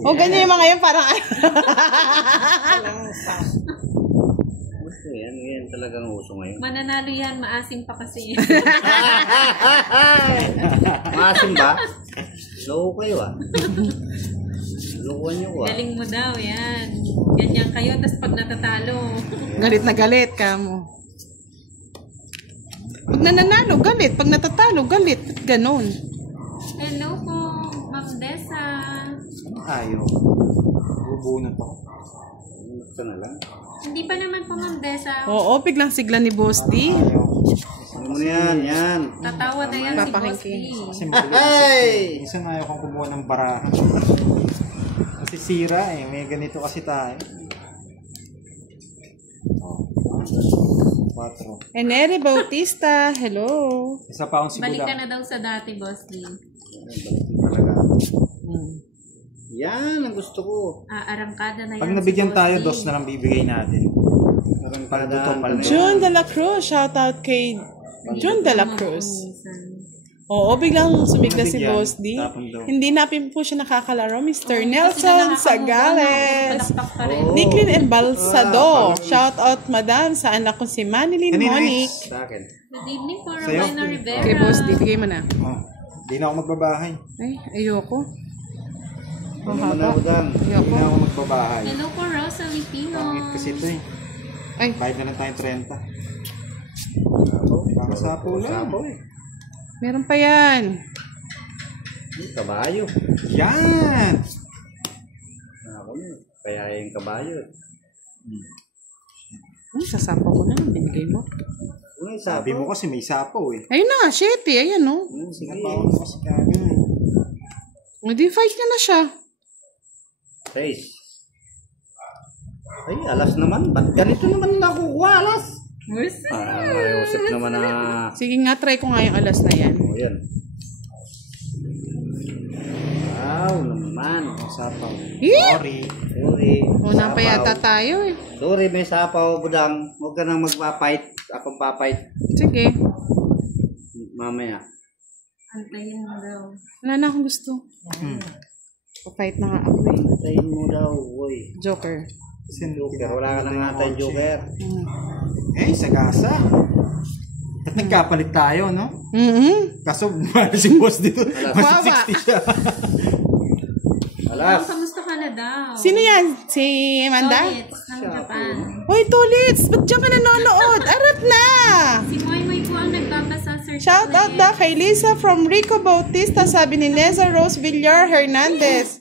O, ganyan yung mga yun, parang Yan talagang uso ngayon. Mananalo yan, maasim pa kasi. Maasim ba? Loko kayo Lukuhan nyo Galing mo daw, yan. Ganyan kayo, tapos pag natatalo. galit na galit ka mo. Pag nananalo, galit. Pag natatalo, galit. Ganon. Hello po, Ma'am Dessa. Ayaw. Bubuo na to. Ito na lang. Hindi pa naman po, Ma'am Dessa. Oo, biglang sigla ni Boss D. Ano mo na yan. Tatawa na yan si Boss D. Kasi mabilis. Minsan ayaw kong kumuha ng barahan. Kasi sira eh. May ganito kasi tayo. Oh. 4. Enere Bautista, hello. Isa pa akong Balik ka sigula. na daw sa dati, Boss D. Talaga. Yan ang gusto ko. Arangkada na yan. Pag nabigyan si tayo, Boss D. 2 na lang bibigay natin. Parang June de la Cruz, shout out kay June de la Cruz. Oo, biglang sumigla si Nabigyan, Boss D. tapon daw. Hindi napin po siya nakakalaro. Mr. Kasi Nelson na Sagales. palakpak pa rin. Nicklin Embalsado. Shout out madam sa anak ko si Manilyn Kanina, Monique. Sa akin. Good evening po, Sa'yo? Romena Rivera. Kay Boss D, bigay mo na. Oh. Hindi na ako magbabahay. Ay, ayoko. Ano mo na budang. Hindi Ayoko. na ako magbabahay. Hello po, Rosalie Pino. Pangit kasi ito eh. Ay, Bayad na lang tayong 30. Kakasapo lang. Sapo eh. meron pa yan. Kabayo. Yan! Ako na. Kaya yung kabayo. Sasapo ko na. Binigay mo. Una yung Sabi sapo. mo kasi may sapo eh. Ayun na nga, shit eh. Ayan no. Sige. Napawag mo kasi kagad eh. Hindi, fight niya na siya. 6. Ay, alas naman. Ba't ganito naman nakukuha, alas? Ayosip naman na... Sige nga, try ko nga yung alas na yan. O, yan. Wow, naman. May sapaw. Eh! Sorry. Sorry. Una pa Sapaw. yata tayo eh. Sorry, may sapaw, budang. Huwag ka nang magpapait. Akong papait. Sige. Mamaya. Antayin mo daw. Wala na akong gusto. Fight na nga ako eh. Tayin mo daw, boy. Joker. Kasi Joker, wala ka nang natay Joker. Eh, sagasa. At nagkapalit tayo, no? Kaso, mahal si boss dito. Mas Wawa. 60 siya. Alas. Kamusta ka na daw? Sino yan? Si Amanda? Solits ng Japan. Hoy, Tulits! Ba't dyan ka nanonood? Arat na! Si Moy Moy po ang nagbabasa, Sir. Shout out daw kay Lisa from Rico Bautista, sabi ni Neza Rose Villar Hernandez.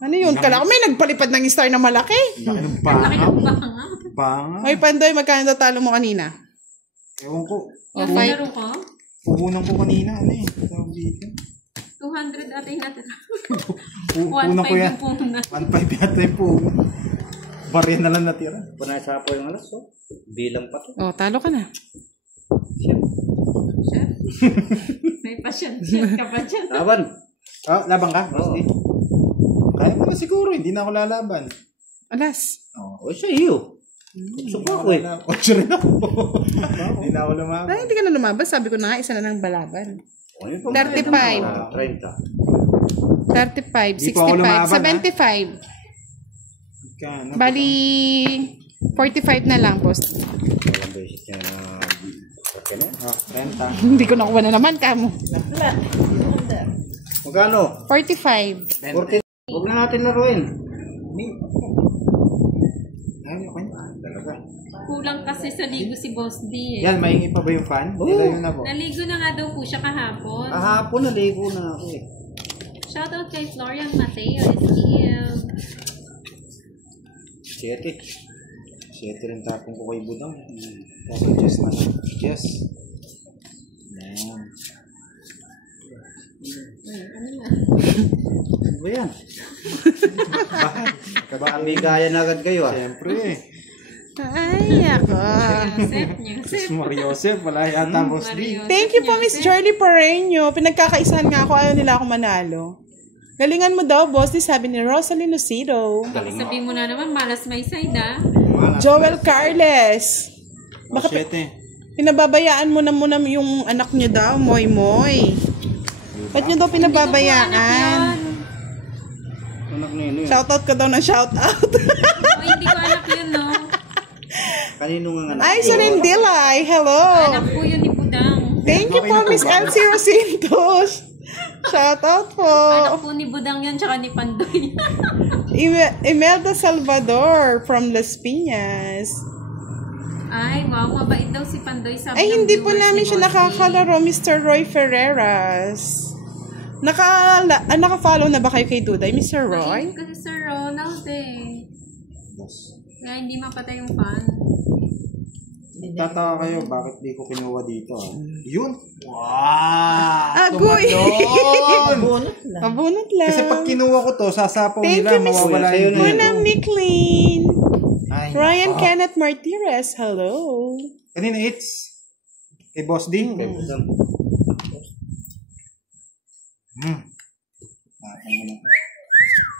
Ano yun? Kala ko may nagpalipad ng star na malaki. Laki ng Laki panga. ng banga. Panga. Hoy, Pandoy, magkano daw talo mo kanina? Ewan ko. Yung fight. laro ko, Puhunan ko kanina. Ano eh? Tawag dito. 200 at yung natira. Puhunan ko 1.5 yan. yung puhunan. 1.5 yata yung puhunan. Barya na lang natira. Punay sapo yung alas, oh. Bilang pa to. Oh, talo ka na. Chef. May pasyon-chef ka pa dyan. Laban. Oh, laban ka? Oo. Kaya ko na siguro. Hindi na ako lalaban. Alas. O, siya iyo. Suko ako eh. 8 rin ako. Hindi na ako lumaban. Ay, hindi ka na lumabas. Sabi ko na nga, isa na ng balaban. O, yun pa. 35. 30. 35, Di pa ako 65, lumaban, 75. Kano? Bali, 45 na lang, boss. Walang beses niya na... Okay na. Oh, 30. Hindi ko nakuha na naman, kamo. Magkano? 45. 40. Huwag na natin laruin. Ay, okay na. Talaga. Kulang kasi sa ligo si Boss D eh. Yan, maingi pa ba yung fan? Ilayo na po. Naligo na nga daw po siya kahapon. Kahapon naligo na ako eh. Shoutout kay Florian Mateo Esquiel. 7. 7 rin tapong ko kay Budang. Tapos Jess na lang. Jess. Yan. Ano ba yan? Baka bigayan agad kayo ah. Siyempre. Ay, ako. Sep niya. Sus Mario Joseph. Wala yata boss D. Thank you po, Miss Charlie Pareño. Pinagkakaisahan nga ako, ayaw nila ako manalo. Galingan mo daw, boss, di sabi ni Rosalie Lucido. Sabihin mo na naman, malas may side ah. Joel Carles. Baka Bakit pinababayaan mo na muna yung anak niyo daw, Moy Moy? Ba't niyo daw pinababayaan? Anak nino yun. Shoutout ka daw ng shoutout. Oh, hindi ko anak yun, no? Kanino nga anak? Ay, Sorindilay. Hello. Anak po yun ni Budang. Thank you po, Miss Elsie Rosintos. Shoutout po. Anak po ni Budang yan, tsaka ni Pandoy. Imelda Salvador from Las Piñas. Ay, wow, mabait daw si Pandoy. Sabi Ay, ng hindi po viewers namin ni siya Bossy. nakakalaro, Mr. Roy Ferreras. Naka-follow na ba kayo kay Duday, Mr. Roy? Kasi Sir Ronald eh. Kaya hindi mapatay yung fan. Tataka kayo, bakit di ko kinuha dito? Yun! Wow! Agoy! Tumalon! Abunot lang. Kasi pag kinuha ko to, sasapaw Thank nila, you, Miss mawawala yung Punam Nicklin. Ay, Ryan nako. Kenneth Martirez, hello. Kanina it's kay Boss D. Kay Budang.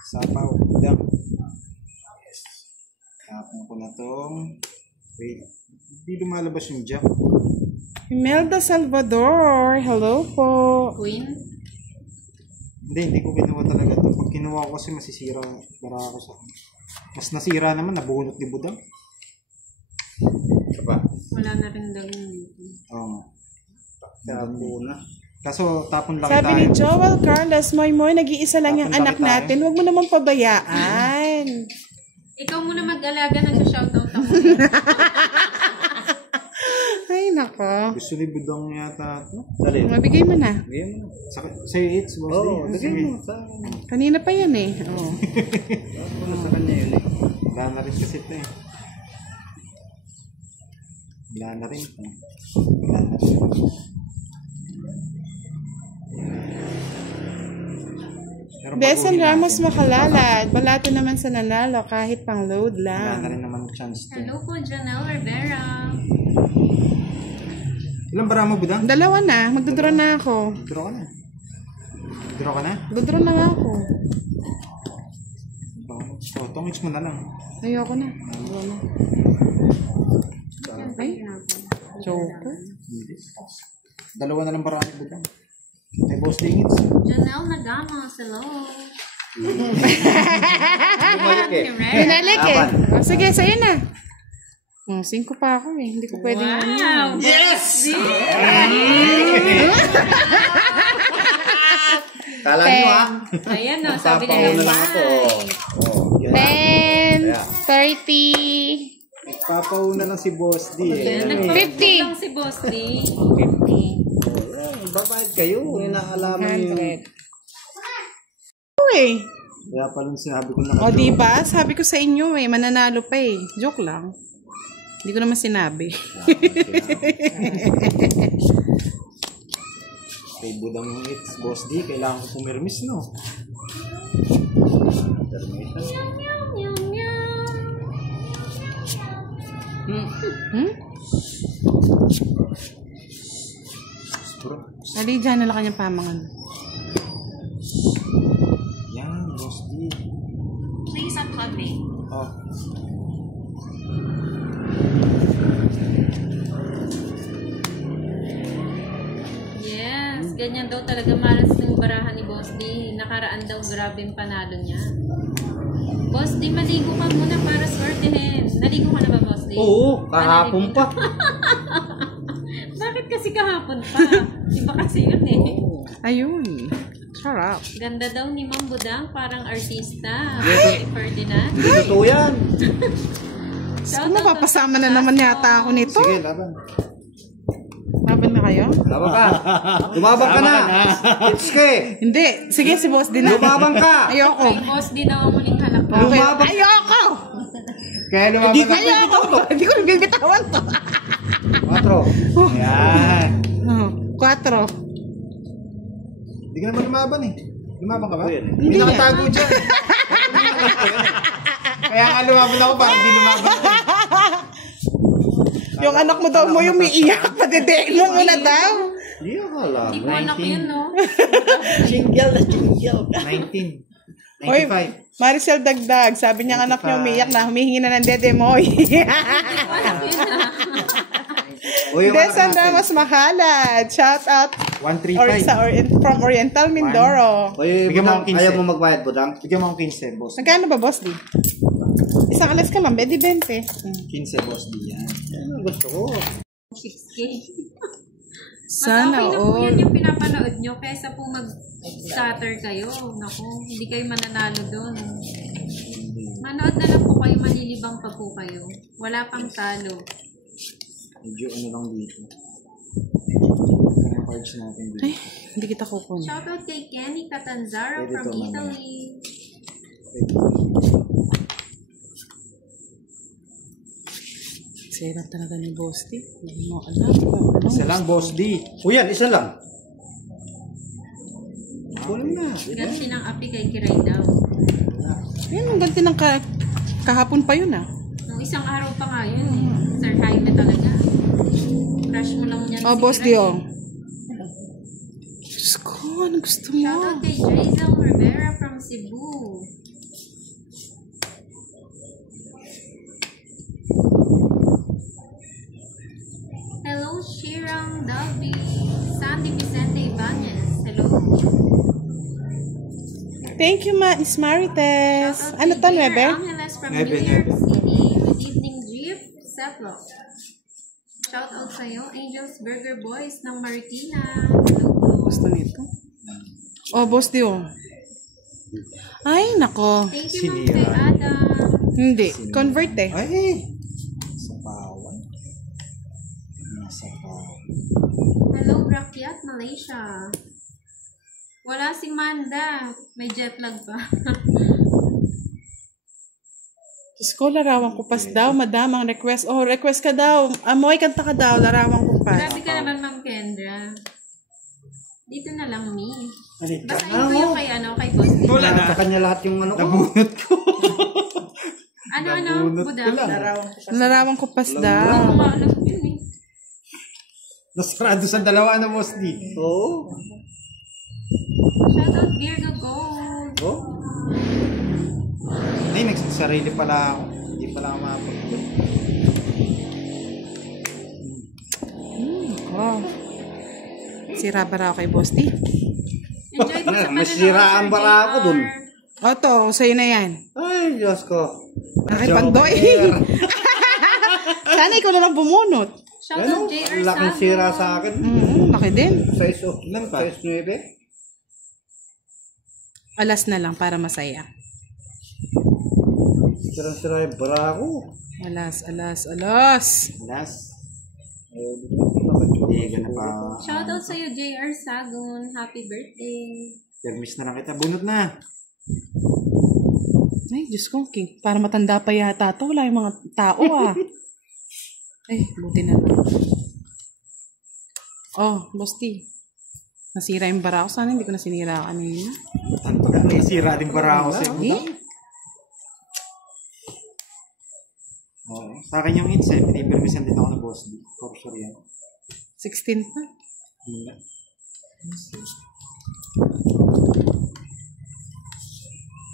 Sapaw. Dam. Tapon ko na tong wait. Hindi lumalabas yung jack. Imelda Salvador, hello po. Queen? Hindi ko kinuha talaga to. Pag kinuha ko kasi masisira. Bara ako sa... Mas nasira naman, nabunot ni Budang. Isa pa. Wala na rin daw yun dito. Oo nga. Tapo na. Kaso tapon lang Sabi tayo. ni Joel Carlos, Moy, nag-iisa lang yung Tapon anak tayo. natin. Huwag mo naman pabayaan. Ikaw muna mag-alaga ng shoutout ako. Ay, nako. Gusto ni Budang yata. No? Dali. Mabigay mo na. Bigyan mo. Say it's Boss Oo, D. bigyan mo. Sa Kanina pa yan eh. Oh. ano sa kanya yun eh. Wala na rin kasi ito eh. Wala na rin ito. Wala na rin. Pero Desan baguhin Ramos natin. Makalalad. Balato naman sa nanalo kahit pang load Wala na lang. rin naman chance to. Hello po, Janelle Rivera. Ilang bara mo, Budang? Dalawa na. Magdodraw na ako. Draw ka na. Draw ka na? Magdodraw na nga ako. Oh, tongits mo na lang. Ayoko na. Draw na. Ay, joker. Dalawa na lang bara ni Budang. May boss dingits. Janelle Nagamos, hello. Bumalik eh. Pinalik eh. Apat. Oh, sige, sa'yo na. 5 pa ako eh. Hindi ko pwedeng Wow! Yes! Kala nyo ah. Ayan no, sabi Sapaw nila na lang ako. Oh, yan. 10, 30, Papauna lang si Boss D eh. Nagpapagod lang si Boss D. 50, Babayad kayo. Inaalaman nyo. 100. Uy. Kaya pala sinabi ko na O, diba? Sabi ko sa inyo eh, mananalo pa eh. Joke lang. Hindi ko naman sinabi. kay Budang yung it's Boss D, kailangan ko pumirmis, no? Dali dyan nila kanyang pamangan. Yan, Boss D. Please unplug me. Oh. Yes, ganyan daw talaga malas ng barahan ni Boss D. Nakaraan daw grabe yung panalo niya. Boss D, maligo ka muna para swertihin. Naligo ka na ba, Boss D? Oo, kahapon pa. Bakit kasi kahapon pa? Iba kasi yun eh. Ayun. Sarap. Ganda daw ni Ma'am Budang, parang artista. Si Ferdinand. Hindi totoo yan. Shout Kung mapapasama na naman yata ako nito. Sige, laban. Laban na kayo? Lumabang ka. Lumabang ka na. It's kay. Hindi. Sige, si boss din na. Lumabang ka. Ayoko. Kay Boss D daw ang muling halak ko. Okay. Lumabang. Ayoko! Kaya lumaban Hindi ka na. bibitaw to. Hindi ko nabibitawan to. 4. Yan. 4. Hindi ka naman lumaban eh. Lumaban ka ba? Hindi. Hindi nakatago dyan. Kaya nga lumaban ako para hindi lumaban. Yung anak mo daw mo yung umiiyak. Patitiin mo muna daw. Hindi ako alam. Hindi ko anak yun, no? Chingyal na chingyal. 19. Hoy, 95. Maricel Dagdag. Sabi niya ang anak niya umiiyak na. Humihingi na ng dede mo. Hindi ko anak yun, ah. O yung Desan Ramos Mahalad. Shout out From Oriental Mindoro. Oy, Bigyan mo budang, akong 15. ayaw mo magbayad, budang? Bigyan mo akong 15, boss. Magkano ba, Boss D? Isang alas ka lang, bedi 20. 15, boss D yan. Yan ang gusto ko. 6K. Sana Mas okay na po all. yan yung pinapanood nyo kaysa po mag-scatter kayo. Naku, hindi kayo mananalo doon. Manood na lang po kayo, malilibang pa po kayo. Wala pang talo. Medyo ano lang dito. Ang cards natin dito. Ay, hindi kita kukunin. Shoutout kay Kenny Catanzaro Pwede from to, mamaya. Italy. Sira talaga ni Boss D. Hindi mo alam kung ano. Isa lang, boss D. O yan, isa lang. Kunin na. Ganti ng api kay Kiray daw. Yan, ang ganti ng kahapon pa yun ah. Nung isang araw pa nga yun eh. Sir Jaime talaga. Crush mo lang yan Oh, si Boss D, Kiray. oh. Diyos ko, ano gusto mo? Shoutout kay Jazel Rivera from Cebu. Hello, Shirang Dalby. Sandy Vicente Ibanez. Hello. Thank you, Miss Marites. Shoutout Ano kay to, Dear Nuebe? Angeles from Nuebe, New York Nuebe. City. Good evening, Jeep Setlock. Shoutout sa'yo, Angels Burger Boys ng Marikina. Hello po. Gusto nito? Oh, Boss D, oh. Ay, nako. Thank you, Ma'am Sinira. kay Adam. Hindi. Convert eh. Ay! Sa pawan. Nasa pawan. Hello, Rakyat, Malaysia. Wala si Manda. May jet lag pa. Diyos ko, larawan ko pas daw, madam, ang request. Oh, request ka daw. Amoy, kanta ka daw, larawan ko pas. Grabe ka naman, Ma'am Kendra. Dito na lang, me. Halika Basahin na ko mo. yung kay, kay Boss D. Wala na. Sa kanya lahat yung ano ko. Nabunot ko. Ano, Nabunot Buda? ko lang. Larawan ko pas daw. Ako nga alam yun eh. Nasarado sa dalawa na, boss D. Oo. Shoutout Virgo Gold. Oh. Ay, nagsasarili pala ako. Hindi pala ako makapag-good. Wow. Sira ba raw kay Boss D? Enjoy po sa May panonood, siraan Sir bara ako JR. dun. O to, sa'yo na yan. Ay, Diyos ko. Nakipagdoy. Sana ikaw na lang bumunot. Shoutout Ano? JR Ang laking Sago. sira sa akin. Laki din. Size oh. Ilan pa? Size 9. Alas na lang para masaya. Sira-sira yung bara ko. Alas. Alas. Hindi ka na pa. Shoutout sa'yo, JR Sagon. Happy birthday. Nag-miss na lang kita. Bunot na. Ay, Diyos ko, King. Para matanda pa yata to. Wala yung mga tao ah. Ay, buti na lang. Oh, Boss T. Nasira yung bara ko. Sana hindi ko na sinira kanina. Ang pag may sira din para ako sa'yo. Eh? Oo. Sa akin yung hits eh. Pinipirmisan din ako ng boss D. For sure yan. 16 pa. Hindi.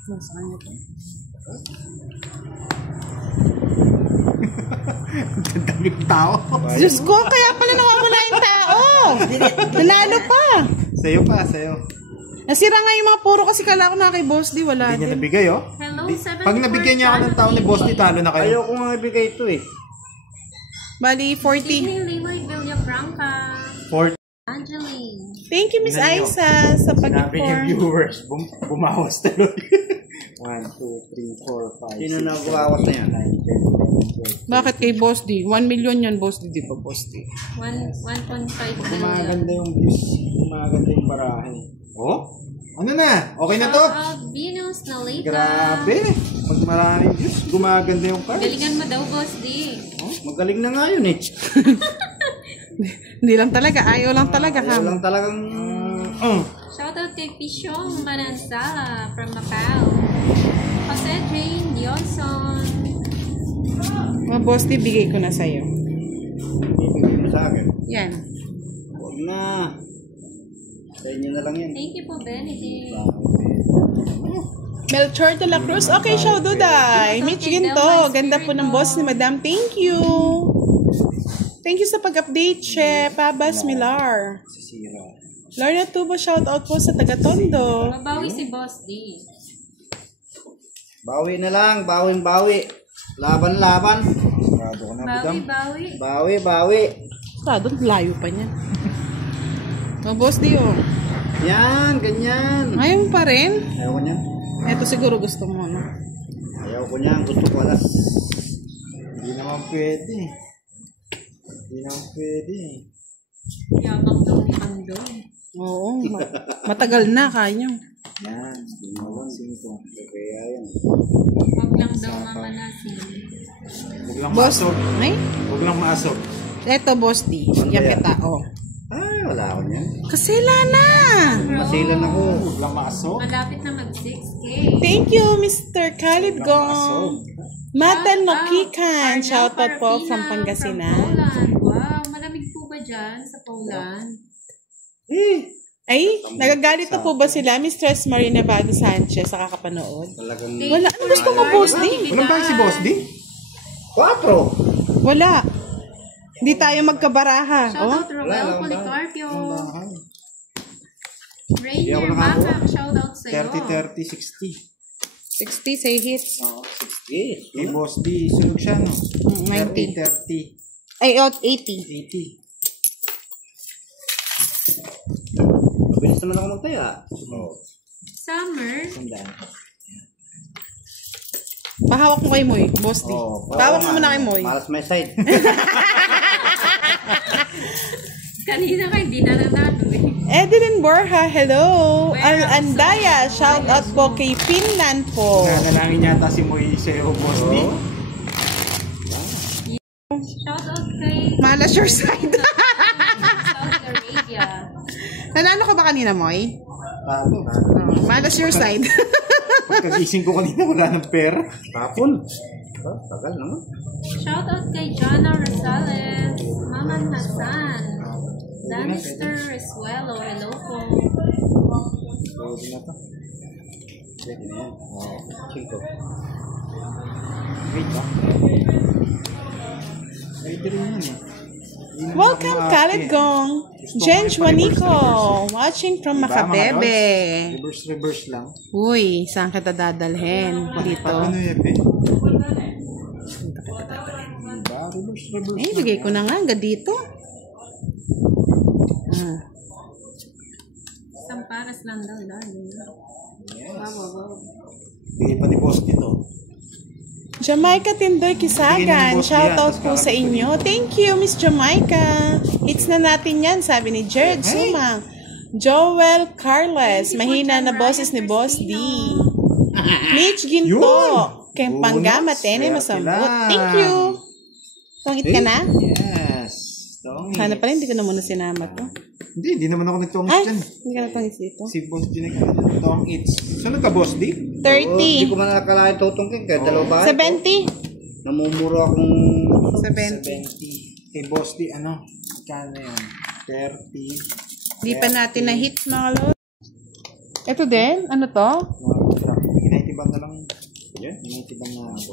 Nasaan niya to? Ang daming tao. Diyos ko, kaya pala nawawala yung tao. Nanalo pa. Sa'yo pa, sa'yo. Nasira nga yung mga puro kasi kala ko na kay Boss D. Wala Hindi niya din. nabigay oh. Hello, Di- 74 Pag nabigyan niya ako ng tao ni boss D, talo na kayo. Ayaw ko nga ibigay ito eh. Bali, 40. Evening, Limoy Villafranca. 40. Angeline. Thank you, Miss Tingnan niyo. Aisa, sa Sabi niya pag-inform. viewers, bumawas tuloy. 1, 2, 3, 4, 5, 6, Sino na gumawas na yan? 9, 10, 11, 12. Bakit kay Boss D? 1 million yan, Boss D. Di ba, Boss D? 1.5 billion. Gumaganda yung views. Gumaganda yung barahe. Oh? Ano na? Okay na to? Shoutout Venus Nalita. Grabe. Pag maraming views, gumaganda yung cards. Galingan mo daw, Boss D. Oh, magaling na nga yun eh. Hindi lang talaga. Ayaw lang talaga. Ayaw lang talagang... Shoutout kay Pisyong Manansala from Macau. Jose Jane Dionson. Mga Boss D, bigay ko na sa'yo. ibigay mo sa akin. Yan. Huwag na. Sa inyo na lang yan. Thank you po, Benedict. Melchor de la Cruz. Okay, show Duday. Michigan to. Ganda po ng boss ni Madam. Thank you. Thank you sa pag-update, Chef. Pabas Milar. Sisira. Lorna Tubo, shout out po sa taga-Tondo. Mabawi si Boss D. Bawi na lang, bawi. Laban. Sigurado ka na, budang. Bawi. Bawi. Doon, layo pa niyan. Oh, Boss D, oh. Yan, ganyan. Ayaw mo pa rin? Ayaw ko niyan. Ito siguro gusto mo, no? Ayaw ko niyan. Gusto ko alas. Hindi naman pwede. Yabang daw ni Pando. Oo. Matagal na, kaya nyo. Yan. Kaya yan. Huwag lang daw mamanasin. Huwag lang Boss, maasog. ay? Huwag lang maasog. Ito, Boss D. Yan kita, oh. Ay, wala ako niyan. Kasila na! Masilan ako. Huwag lang maasog. Malapit na mag-6K. Thank you, Mr. Khalid Gong. Matan Nokikan. Shout out po from Pangasinan. Poland. Wow, malamig po ba dyan sa Poland? Ay, nagagalit na po ba sila, Mistress Marina Bago Sanchez, sa kakapanood? Talagang Wala. Ano gusto mo, Boss D? Walang ba si Boss D? 4. Wala. Hindi tayo magkabaraha. Oh? Shoutout Roel Wala, Policarpio. Hindi Rainier ako nakako. Mahak, shoutout sa'yo. 30, 60. 60 say hits. Oo, 60. Yes. Kay Boss D, sunog siya, no? 90. 30, Ay, 80. 80. Mabilis naman ako magtaya. Oo. Summer, Sandaan. Pahawak mo kay Moy, Boss D. Oo, Pahawak mo muna kay Moy. Malas my side. kanina ka hindi na nanalo eh. Edelyn Borja, hello. Al Andaya, shout out po kay Finland po. Nanalangin yata si Moy sa'yo, Boss D. Shoutout kay Malas your side. Saudi Arabia. Nanalo ko ba kanina, Moy? Talo. Malas your side. Pagkagising ko kanina, wala ng pera. Tapon. Tagal naman. Shoutout kay Jana Rosales, Maman Hassan, Danister Resuelo, hello po. Pwede na to. Pwede na yan. Oo. 5. Wait ba? Pwede rin yan eh. Hindi naman Welcome, ako Khalid maarte. Gong. Gusto Jen ko Juanico, pa-reverse. watching from Diba, mga Macabebe. lods? Reverse lang. Uy, saan kita dadalhin? Dito. Pag ano yun eh. Diba? Reverse Eh, bigay ko na nga hanggang dito. Samparas lang daw, dahil. Wow. Bigay pa ni Boss dito. Jamaica Tindoy Kisagan, shoutout po sa inyo. Thank you, Miss Jamaica. Hits na natin yan, sabi ni Jared Sumang. Joel Carles, mahina na boses ni Boss D. Mitch Ginto, Kempangga Matene Masambot. Thank you. Tungit ka na? Yes. Tongits. Sana pala hindi ko na muna sinama to. Hindi naman ako nagtongits Ay, dyan. hindi ka na tungit dito. Si Boss D na ka tongits. Saan ka, Boss D? Hindi ko 30. man nakalain tutungkin. Kaya dalawa ba? 70. Namumuro akong 70. Kay Boss D, ano? Kano yan? 30. Di pa natin na hits mga lord. Ito din? Ano to? Inaitibang na lang. Yan? Inaitibang na ako.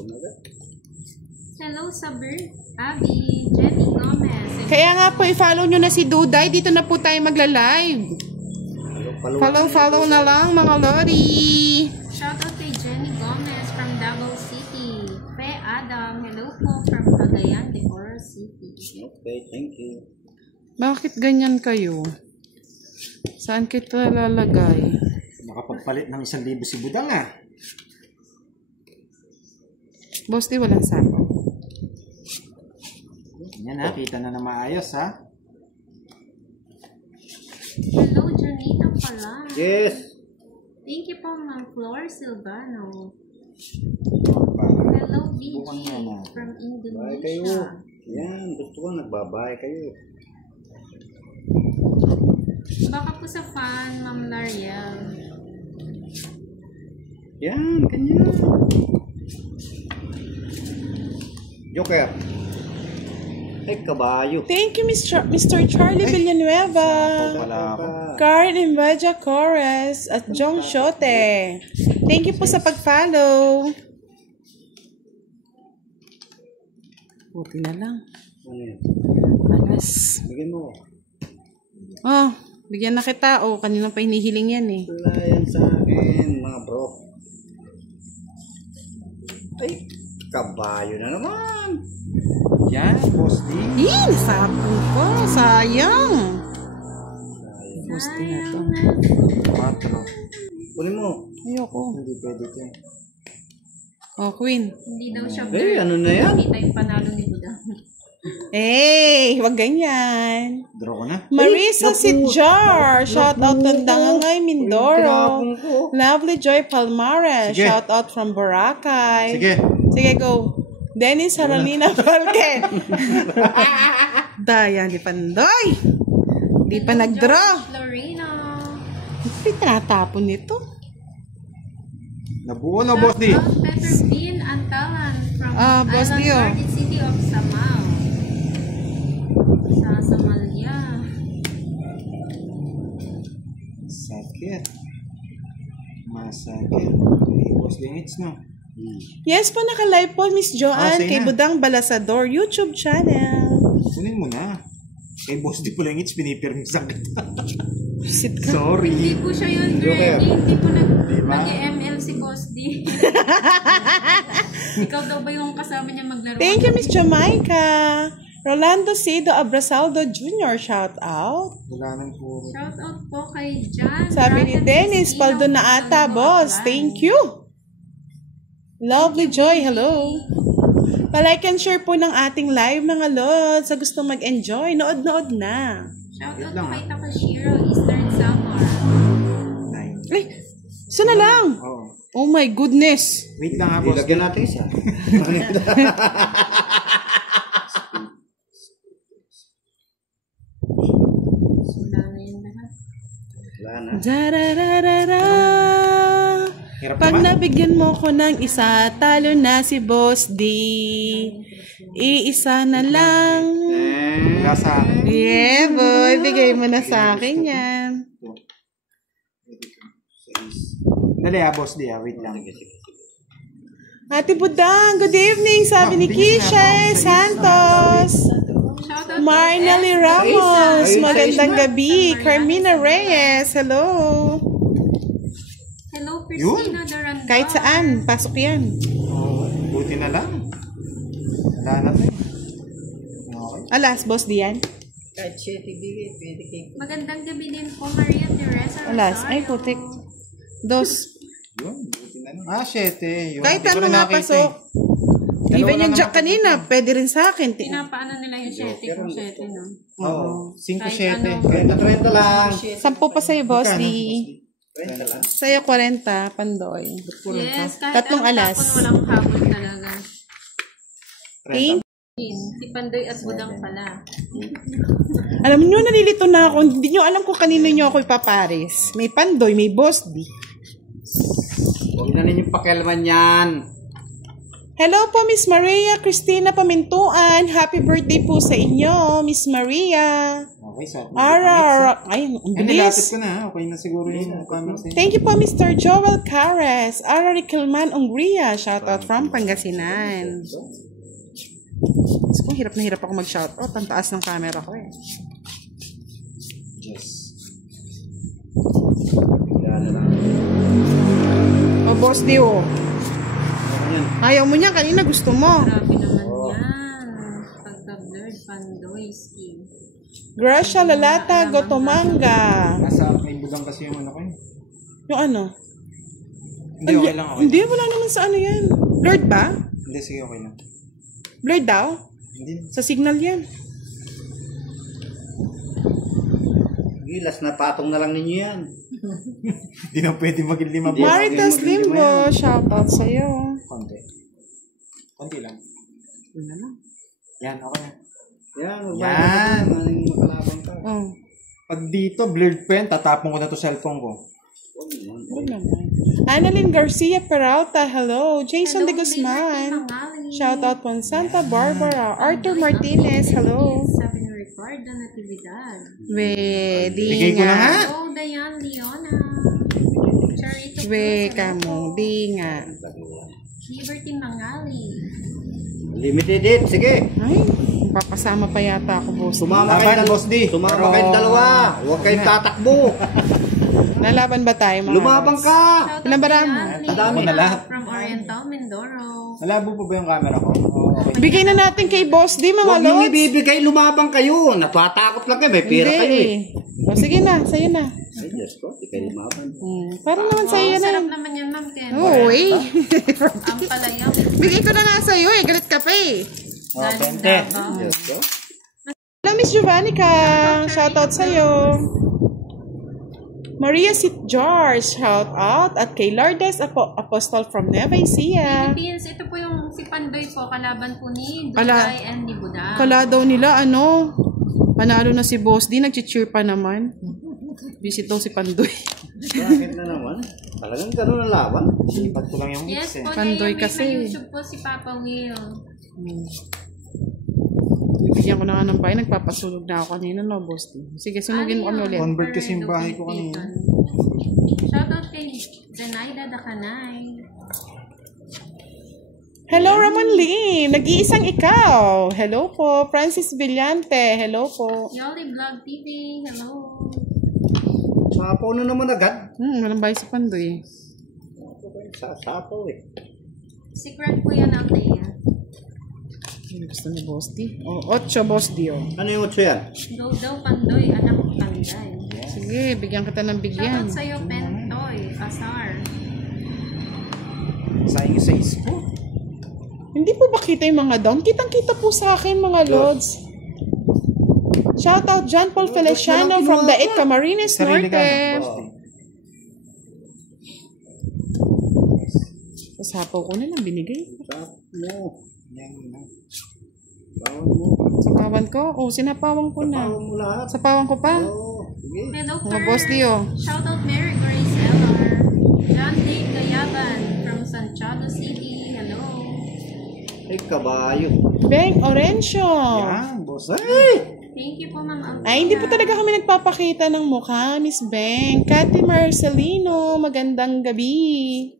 Hello, Saber, Abby, Jenny Gomez. Kaya nga po, i-follow nyo na si Duday. Dito na po tayo magla-live. Follow na lang mga lodi. Shoutout kay Jenny Gomez from Davao City. Pe Adam, hello po from Cagayan de Oro City. Okay, thank you. Bakit ganyan kayo? Saan kita lalagay? Nakapagpalit ng 1,000 si Budang ah. Boss, di walang sako. Yan ha, kita na maayos ha. Hello, Janita pala. Yes. Thank you po, Ma'am Flor Silvano. Bukan Hello, BG yan, ah. from Bahay kayo. Indonesia. Yan. Gusto ko nagbabahay kayo. Baka po sa fan, Ma'am Lariel. Yan. Ganyan. Joker. Ay, kabayo. Thank you, Mr. Charlie Villanueva. Wala ako. Karen Invaja Corres at Jong Shote. Thank you po sa pag-follow. Buti na lang. Ano yan? Alas. Bigyan mo. Oh, Bigyan na kita. O, kanina pa hinihiling yan eh. Wala yan sa akin, mga bro. Ay, kabayo na naman. Yan, Boss D. Nasabong ko. Sayang. Gusto na to. 4. Kunin mo. Ayoko. Hindi pwede ito eh. Oh, Queen. Hindi daw siya Eh, ano na yan? Kita yung panalo ni Buda. Wag ganyan. Draw ko na. Marisa Sidjar. Shout out to Dangangay Mindoro. Tinapon ko. Lovely Joy Palmares. Sige. Shout out from Boracay. Sige. Sige, go. Dennis Haralina Falke. Daya ni Pandoy. Di pa nag-draw. Lorena. Hindi tinatapon nito. Nabuo na, Boss D. Pepper Bean Antalan from Boss Island Dio. Garden City of Samao. Sa Samalia. Sakit. Masakit. Hey, Boss D, it's no. Yes po, naka-live po, Miss Joanne, sige kay na. Budang Balasador, YouTube channel. Kunin mo na. Kay Boss D pala yung it's pinipirmisan kita. Sit ka. Sorry. Hindi po siya yun, Joker. Granny. Hindi po Diba? nag-ML si Boss D. Ikaw daw ba yung kasama niya maglaro? Thank you, Miss Jamaica. Rolando Cido Abrasaldo Jr., shout out. Wala nang puro. Shout out po kay Jan. Sabi ni Ryan Dennis, Cristina paldo na ata, ng boss. Bacalan. Thank you. Lovely Joy, hello. Palike and share po ng ating live, mga lods. Sa gusto mag-enjoy, nood-nood na. Shout Wait out lang, po kay Takashiro, Eastern Samar. 9. Ay, sana lang. Oo. Oh my goodness. Wait lang ha, Boss D. Ilagyan natin isa. Wala na yun lahat. Wala na. Darararara. Hirap Pag naman. nabigyan mo ko ng isa, talo na si Boss D. Iisa na lang. Wala sa akin. Yeah, boy. Bigay mo na sa akin yan. Dali ha, Boss D ha. Wait lang. Ate Budang, good evening. Sabi ni Kisha Santos. Shout out Marnelly kay Ramos. Ayun, Magandang sa gabi. Carmina Reyes. Hello. Hello, Christina Durandon. Kahit saan. Pasok yan. Oh, buti na lang. Wala na to eh. Okay. Alas, Boss Dian. Kahit siya, tigil, pwede kayo. Magandang gabi din po, Maria Teresa Alas. Ay, Rosario. putik. Dos. Yun, buti na lang. 7. Yun. Kahit Di ko ano rin nga nakita pasok. eh. Even yung lang Jack kanina, pwede rin sa akin. Pinapaano nila yung 7 kung 7, no? Oo. 5-7. Kahit ano. Kahit 30 lang. 10 pa sa'yo, Boss D. 30 lang. Sa'yo, 40, Pandoy. Yes, kahit Tatlong anong alas. tapon, walang habol talaga. Thank Si Pandoy at Budang pala. Alam nyo, nalilito na ako. Hindi nyo alam kung kanino nyo ako ipapares. May Pandoy, may Boss D. Huwag na ninyong pakialaman yan. Hello po, Miss Maria Cristina Pamintuan. Happy birthday po sa inyo, Miss Maria. Okay, sa Ara, ay, ang Ay, nilapit bilis. ko na. Okay na siguro yung camera sa inyo. Thank you po, Mr. Joel Cares. Ara Riquelman Ungria. Shout out from Pangasinan. Kung hirap na hirap ako mag-shout out. Ang taas ng camera ko eh. Yes. Yan na lang. O, Boss D, oh. Yan. Ayaw mo niya, kanina gusto mo. Grabe naman yan. Pagka-blurred, Pandoy scheme. Gracia Lalata Gotomanga. Nasa may budang kasi yung ano ko yun. Yung ano? Hindi, okay lang. Okay. Hindi, wala naman sa ano yan. Blurred ba? Hindi, sige, okay lang. Blurred daw? Hindi. Sa signal yan. Gilas na patong na lang ninyo yan. Hindi na pwede maging 5 Hindi. boss. Maritas Limbo, shout out sa'yo. Konti. Konti lang. Ano na? Yan, okay na. Yan, Yan. makalaban ka. Oh, Pag dito, blurred pa yan, tatapon ko na to cellphone ko. huwag naman. Annalyn Garcia Peralta, hello. Jason de Guzman. Shout out po Santa Barbara. Arthur Martinez, hello. Sabi ni Ricardo Natividad. Pwede Bigay ko na nga. nga. Hello, Diane Leona. Charito Weka mo, di nga. Liberty Mangali. Limited it. Sige. Ay, papasama pa yata ako, boss. Sumama Laban, kayo, Boss D. Sumama kayong dalawa. Huwag kayong tatakbo. Lalaban ba tayo, mga Lumabang lods? ka. Shoutout Ilan ba kay rami? Anthony Ang dami na lahat. From Oriental, Mindoro. Malabo po ba yung camera ko? Oo, okay. Bigay na natin kay boss, di mga Huwag niyong lods. ibibigay. Lumabang kayo. Natatakot lang kayo. May pira Hindi kayo eh. O, sige na, sa'yo na. Ay, Diyos ko. Di kayo lumaban. Parang naman sa'yo Wow, na. sarap naman yan, Ma'am Ken. Oo, eh. Ang palayang. Bigay ko na nga sa'yo eh. Galit ka pa eh. Oh, Galing 20. Davao. Diyos ko. Hello, Miss Giovannica. Shoutout sa'yo. Maria St. George, shout out. At kay Lourdes Apostol from Nueva Ecija. Philippines, ito po yung si Pandoy po, kalaban po ni Ala. Duday and ni Budang. Kala daw nila, panalo na si Boss D. Nag-cheer pa naman. Visit daw si Pandoy. Bakit na naman? Talagang gano'n ang laban. Sinipat ko lang yung mix Yes eh. po, Pandoy Pandoy kasi. Sa YouTube po si Papa Will. Bibigyan ko na nga ng bahay. Nagpapasulog na ako kanina, no, Boss D. Sige, sunugin mo kami ulit. Convert kasi yung bahay ko kanina. Shoutout kay Zenaida Dakanay. Hello, Ramon Lee. Nag-iisang ikaw. Hello po. Francis Villante. Hello po. Yoli Vlog TV. Hello. Sapaw na naman agad. Walang bahay si Pandoy. Sapaw eh. Secret po yan, Althea. Ano gusto ni Boss D? Oh, 8, Boss D, oh. Ano yung utso yan? Go daw Pandoy, anak ko Panday. Sige, bigyan kita ng bigyan. Shoutout sa'yo, Pentoy, Asar. Sayang yung sa isko. Hindi po ba kita yung mga down? Kitang-kita po sa akin, mga lods. Shout out John Paul Feliciano from the 8 Camarines Sarili ka, Norte. Boss D. Sapaw ko na lang binigay. Sapaw mo. Yan na. Bawang mo. Sapawan ko? Oh, sinapawang ko na. Bawang mo lahat. Sapawan ko pa? Oo. Sige. Hello, Mga Boss D, oh. Shoutout Mary Grace LR. John Dave Gayaban from Santiago City. Hello. Ay, kabayo. Beng Orencio. Yan, Boss D. Thank you po, Ma'am Althea. Ay, hindi po talaga kami nagpapakita ng mukha, Miss Beng. Cathy Marcelino, magandang gabi.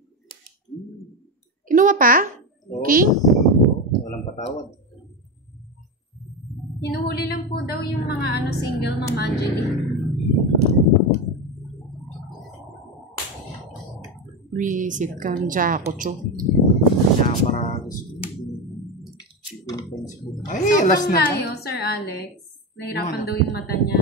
Kinuha pa? King? Walang patawad. Hinuhuli lang po daw yung mga single, Ma'am Angelique. Visit kang Jacocho. Naparagos. Ay, last Sobrang na. layo, Sir Alex. Nahirapan daw yung mata niya.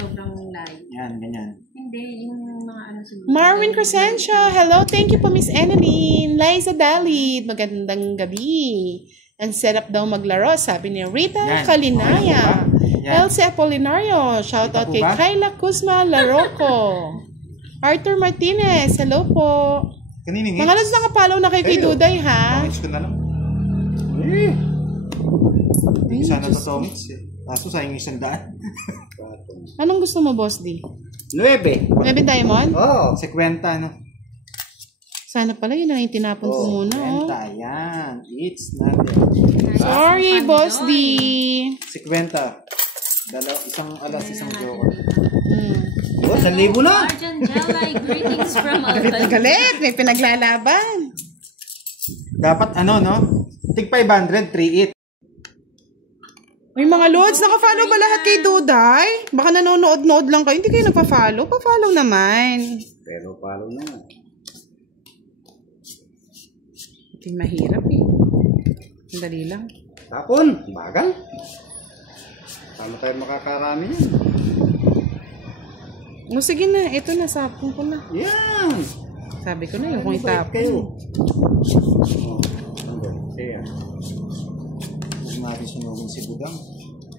Sobrang layo. Yan, ganyan. Hindi, yung mga siguro. Marvin Crescencio, hello, thank you po Miss Annalyn. Liza Dalid, magandang gabi. Ang sarap daw maglaro, sabi ni Rita Yan. Kalinaya. Yan. Elsie Apolinario, shoutout Kita po kay ba? Kyla Kuzma Larocco. Arthur Martinez, hello po. Kanina Mga lods nakapalaw na kay Kayo. Duday ha. Tomits ko na lang. Eh. Hindi ko sana pa tomits eh. Kaso sayang yung 100. Anong gusto mo, Boss D? 9. 11 diamond? Oo. Si Kwenta, no? Sana pala yun ang itinapon ko muna. Oh. Kwenta, yan. It's not Sorry, Boss D. Si Kwenta. Isang alas, isang joker. Oh, 1,000 na. Arjan Jelay, greetings from Galit na Althea. galit, may pinaglalaban. Dapat no? Tig 500, 3-8. May mga lods, naka-follow ba lahat kay Duday? Baka nanonood-nood lang kayo, hindi kayo nagpa-follow? Pa-follow naman. Pero palo na. Hindi mahirap eh. Ang dali lang. Tapon. Bagal. Paano tayo makakarami yan? O sige na, ito na, sapong ko na. Yan. Sabi ko na yung kung Bait itapon. kayo. Oh. Ayan. Huwag natin sunugin si Budang.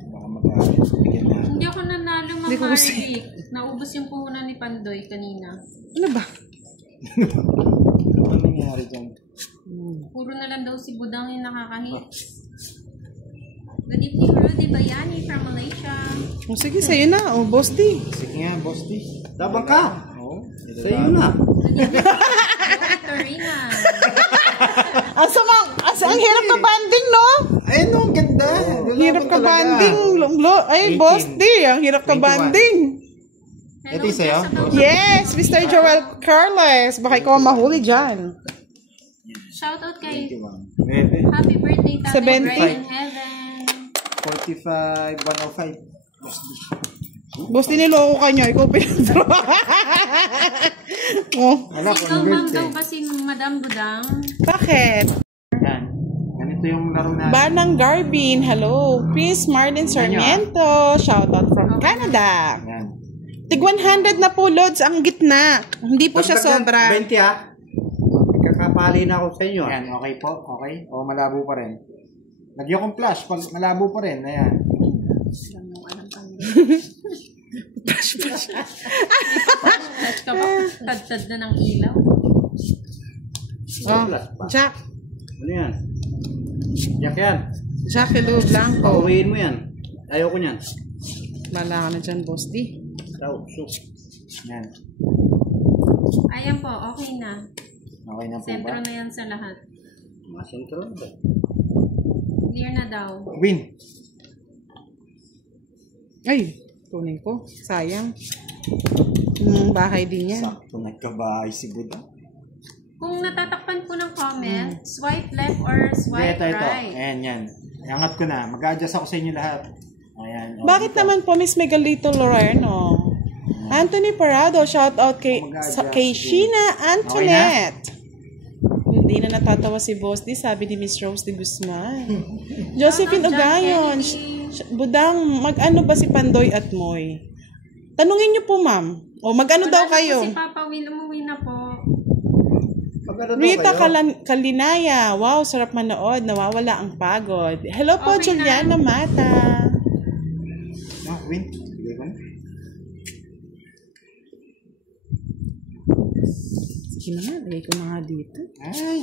Baka mag-aalit. Bigyan na. Hindi ako nanalo, Ma'am Hindi ko gusto. Marivic. Naubos yung puhunan ni Pandoy kanina. Ano ba? Ano nangyari dyan? Puro na lang daw si Budang yung nakakahit. Good evening, Rudy Bayani from Malaysia. O sige, sa'yo na. O, Boss D. Sige nga, Boss D. Tabang ka. Oo. Sa iyo na. Karina. Ang hirap ka banding, no? Ay, no, ang ganda. Hirap ka banding. Ay, 18. Boss D, ang hirap ka 21. banding. Ito yung sa'yo? Yes, Mr. Joel Carles. Baka ikaw ang mahuli dyan. Shoutout kay 21. 9. Happy birthday, Tatay 70. Brian in Heaven. 45, 105. Boss, niloko ka nyo. Ikaw pinag-draw. Oh, Wala, Single mom daw ba si Madam Budang? bakit? Yan. Ganito yung laro natin. Banang Garbin, hello. Chris Martin Sarmiento, shoutout from Canada. Yan. Tig 100 na po, Lods, ang gitna. Hindi po siya Dagdagan, sobra. 20 ha. Kakapali na ako sa inyo. Yan, okay po. Okay. O, malabo pa rin. Lagyan kong flash. Pag malabo pa rin. Ayan. At ka ba? Tad-tad na ng ilaw. Oh, Jack. Ano yan? Jack yan. Jack, hello, Blanco. Pauwiin mo yan. Ayoko niyan. Bala ka na dyan, Boss D. Tao, so. Yan. Ayan po, okay na. Okay na po Sentro ba? na yan sa lahat. Mga sentro ba? Clear na daw. Win. Ay, tunin ko. Sayang. Bahay din yan. Sakto nagkabahay si Buddha. Kung natatakpan po ng comment, swipe left or swipe Ito. right. Ayan, yan. Iangat ko na. Mag-adjust ako sa inyo lahat. Ayan. O, Bakit dito. naman po, Miss Megalito Loreno? Anthony Parado, shout out kay, kay Sheena Antoinette. Hindi na natatawa si Boss D, sabi ni Miss Rose de Guzman. Josephine Ugayon, Budang, mag-ano ba si Pandoy at Moy? Tanungin niyo po, ma'am. O mag-ano daw kayo? Si Papa Will, umuwi na po. Pag ano daw Rita kayo? Kalinaya, wow, sarap manood, nawawala ang pagod. Hello po, Okay na. Juliana Mata. Ah, win. Bigay ko na. Sige na nga, lagay ko na nga dito. Ay.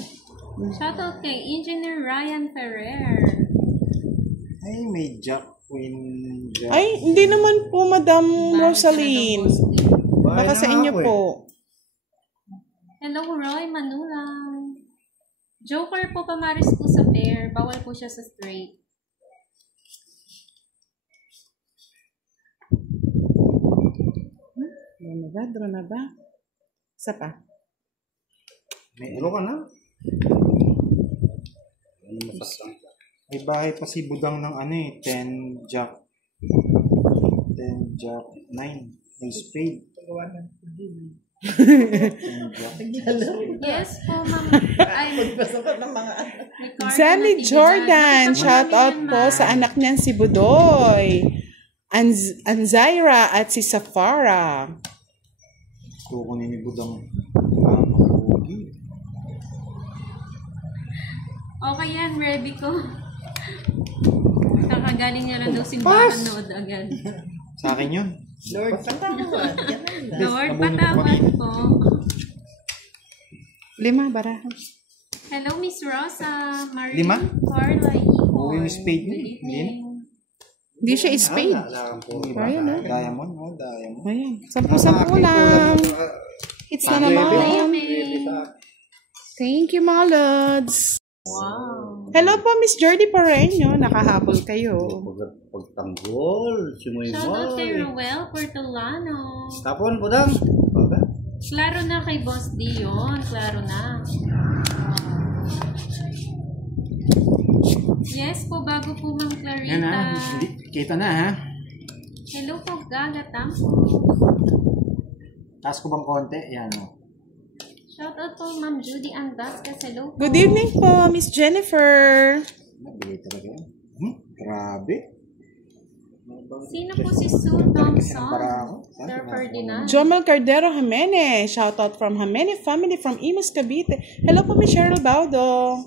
Shoutout kay Engineer Ryan Ferrer. Ay, may Jack Queen. Jack. Ay, hindi naman po, Madam Rosaline. Bahay Baka na sa nga inyo ako eh. po. Hello, Roy Manulang. Joker po pamaris po sa pair. Bawal po siya sa straight. Draw na ba? Isa pa. May, Ano ka na? Ano masaktan? may bahay pa si Budang ng ano eh. 10 Jack. 10 Jack 9. May spade. 10 Jack. Yes po, ma'am. Ay, Ricardo Zanny Natividad. Jordan, Nakita shout namin out yan, po ma'am. sa anak niyan si Budoy. Anzaira at si Safara. Kukunin ni Budang. Okay yan, ready ko. Kakagaling niya lang daw simbahan, nood agad. Sa akin yun. Lord, Abunot patawad po. 5 baraha. Hello, Miss Rosa. Marie 5? Carla Ihor. Oo, yung spade niya. Good evening. Hindi siya spade. Alam ko. Ayun, ah. Diamond. Oh, diamond. Ayan, 10-10 lang. Hits na naman. Baby. Thank you, mga lods. Wow. Hello po, Miss Jordy Pareño. Nakahabol kayo. Pagtanggol. Simoy Shoutout kay mo. Ruel Portolano. Tapon, Budang. Baga. Klaro na kay Boss D yun. Klaro na. Yes po, bago po Ma'am Clarita. Yan ha. Hindi, kita na ha. Hello po, Gagatam. Taas ko bang konti? Yan o. Shoutout po Ma'am Judy Ann Vasquez. Hello po. Good evening po, Miss Jennifer. Nabigay talaga yan. Grabe. Sino po si Sue Thompson? Sir Ferdinand. Jomel Cardero Jimenez. Shout out from Jimenez family from Imus, Cavite. Hello po, Miss Cheryl Baudo.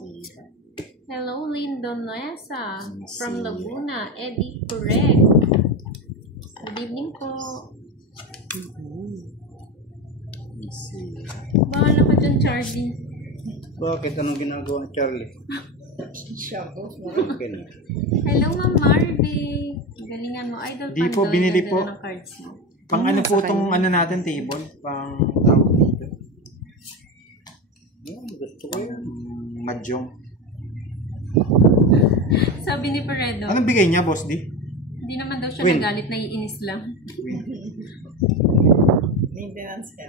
Hello, Lindo Nuesa. From Laguna. Eddie Correct. Good evening po. Bahala ka dyan, Charlie. Bakit? Anong ginagawa ni Charlie? Okay na. Hello, Ma'am Marvy. Galingan mo. Idol Di po, Pandoy. binili Ganda po. na ng cards mo. Pang ano po itong ano natin table? Pang tawag dito. Gusto ko yan. Mahjong. Sabi ni Peredo, Anong bigay niya, Boss D? hindi naman daw siya Win. nagalit, naiinis lang. Maintenance ka.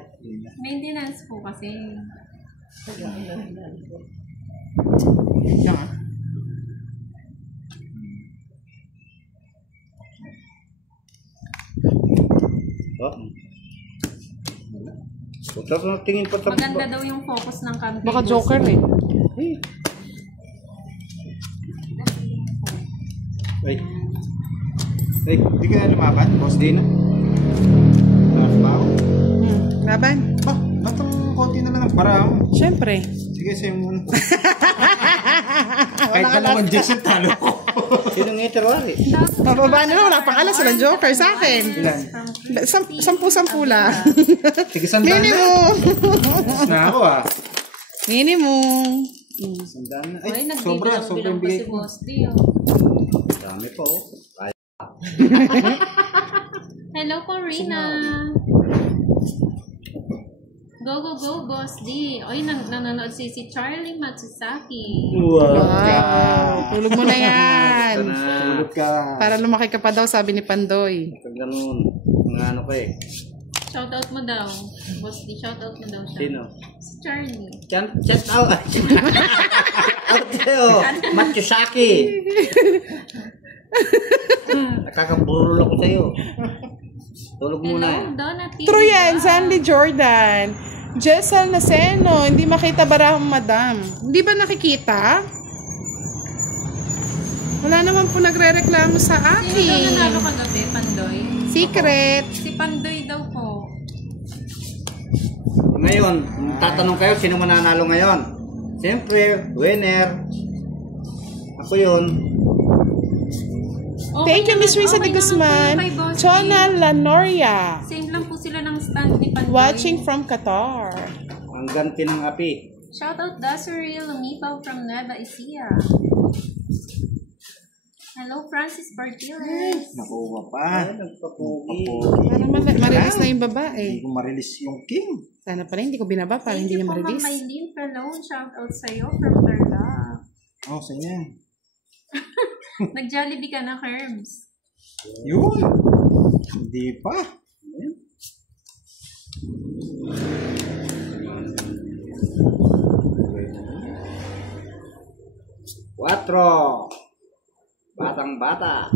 Maintenance po kasi. Yan ah. Oh. Putas na tingin pa Maganda daw yung focus ng camping. Baka joker eh. Ay. Ay, di ka na lumaban, boss din. Taas ba ako? Laban. Bah, natang konti na lang ang para ako. Siyempre. Sige, sa'yo muna. Kahit dalawang Jason, talo ko. Sinong iterwari? Mababa na lang. Wala pang alas. Walang joker sa akin. Ilan? Sampu-sampu lang. Sige, sandaan na. Minimum. Tapos na ako ah. Minimum. Sandaan na. Ay, Ay, nagbibilang sobra yung pa bigay si ko. Boss D. Oh. Dami po. Ay. Hello, Corina. Go, go, go, Boss D. Oy, nanonood si Charlie Matsusaki. Wow. Tulog mo na yan. Tulog ka. Para lumaki ka pa daw, sabi ni Pandoy. Pag ganun. Mga ano ko eh. Shoutout mo daw. Boss D, shoutout mo daw siya. Sino? Si Charlie. Chat out. Out sa'yo. Matsusaki. Nakakaburol ako sa'yo. Tulog muna. Hello, Donatille. True yan, Sandy Jordan. Jessel Naceno, hindi makita barang madam. Hindi ba nakikita? Wala naman po nagre-reklamo sa Sino daw akin. nanalo kagabi, Pandoy? Secret. Si Pandoy daw po. Ngayon, tatanong kayo, sino mananalo ngayon? Siyempre, winner. Ako yun. Thank you, Miss Risa de Guzman. Chona Lanoria. Same lang po sila ng stand ni Pandoy. Watching from Qatar. Ang ganti ng api. Shoutout Dasuri Lumipaw from Nueva Ecija. Hello, Francis Partiles. Nakuha pa. Ay, nagpapugi. Para ma-release na yung Hindi babae. ko ma-release yung king. Sana pala hindi ko binaba para Thank hindi you niya po, Ma'am ma-release. Maylene Pelon. Shoutout sa'yo from Tarlac. Oh, sa inyo. Nag-Jollibee ka na, Kerbs. Yun. Hindi pa. Quatro. Batang bata.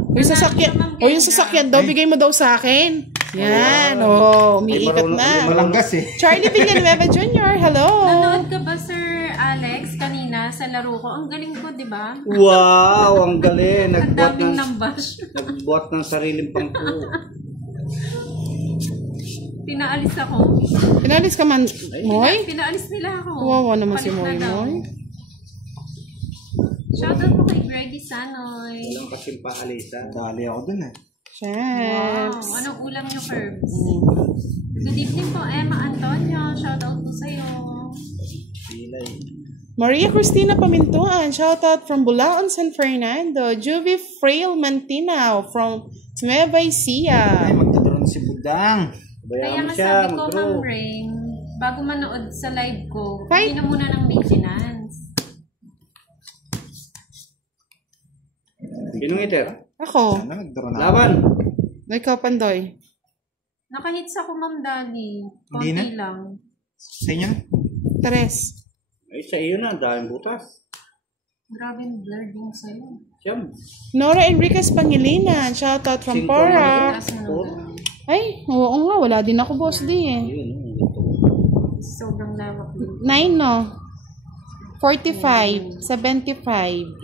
Yung sasakyan daw, bigay mo daw sa akin. Yan, umiikot na. Malanggas eh. Charlie Villanueva Jr., hello. Nanood ka ba, Sir Alex, kanina sa laro ko? Ang galing ko, di ba? Wow, ang galing. Ang daming numbers. Nagbuhat ng sariling pangko. Pinaalis ako. Pinalis ka man, Moy? Pinaalis nila ako. Kawawa naman si Palit na Moy daw. Moy. Shoutout mo kay Greggy Sanoy. Walang kasing paalisa. Dali ako dun eh. Wow. Chance. Anong ulam niyo, Kerbs? Good evening po, Emma Antonio. Shoutout po sa'yo. Pilay. Maria Cristina Pamintuan, shoutout from Bulacan, San Fernando. Juvie Frail Mantinao from Nueva Ay, Ecija. magtaturon si Budang. Kaya Bayaan mo nga siya, sabi ko, mag-grow. Ma'am Rain, bago manood sa live ko, Fine. hindi na muna ng maintenance. Sinong iter? Ako. Ano, nagtaturon na. Laban. Ikaw, Pandoy. Nakahits ako, Ma'am Dali. Hindi na? Konti lang. Sa inyo? Tres. Ay, sa iyo na. Dahil butas. Grabe yung blurred yung sa'yo. Siyam. Nora Enriquez Pangilinan, shoutout from Cinco Pora. Taas mo Four. na. Ay, oo nga, wala din ako, boss di eh. Ayun. Sobrang lawak din. 9, no? 45, 75,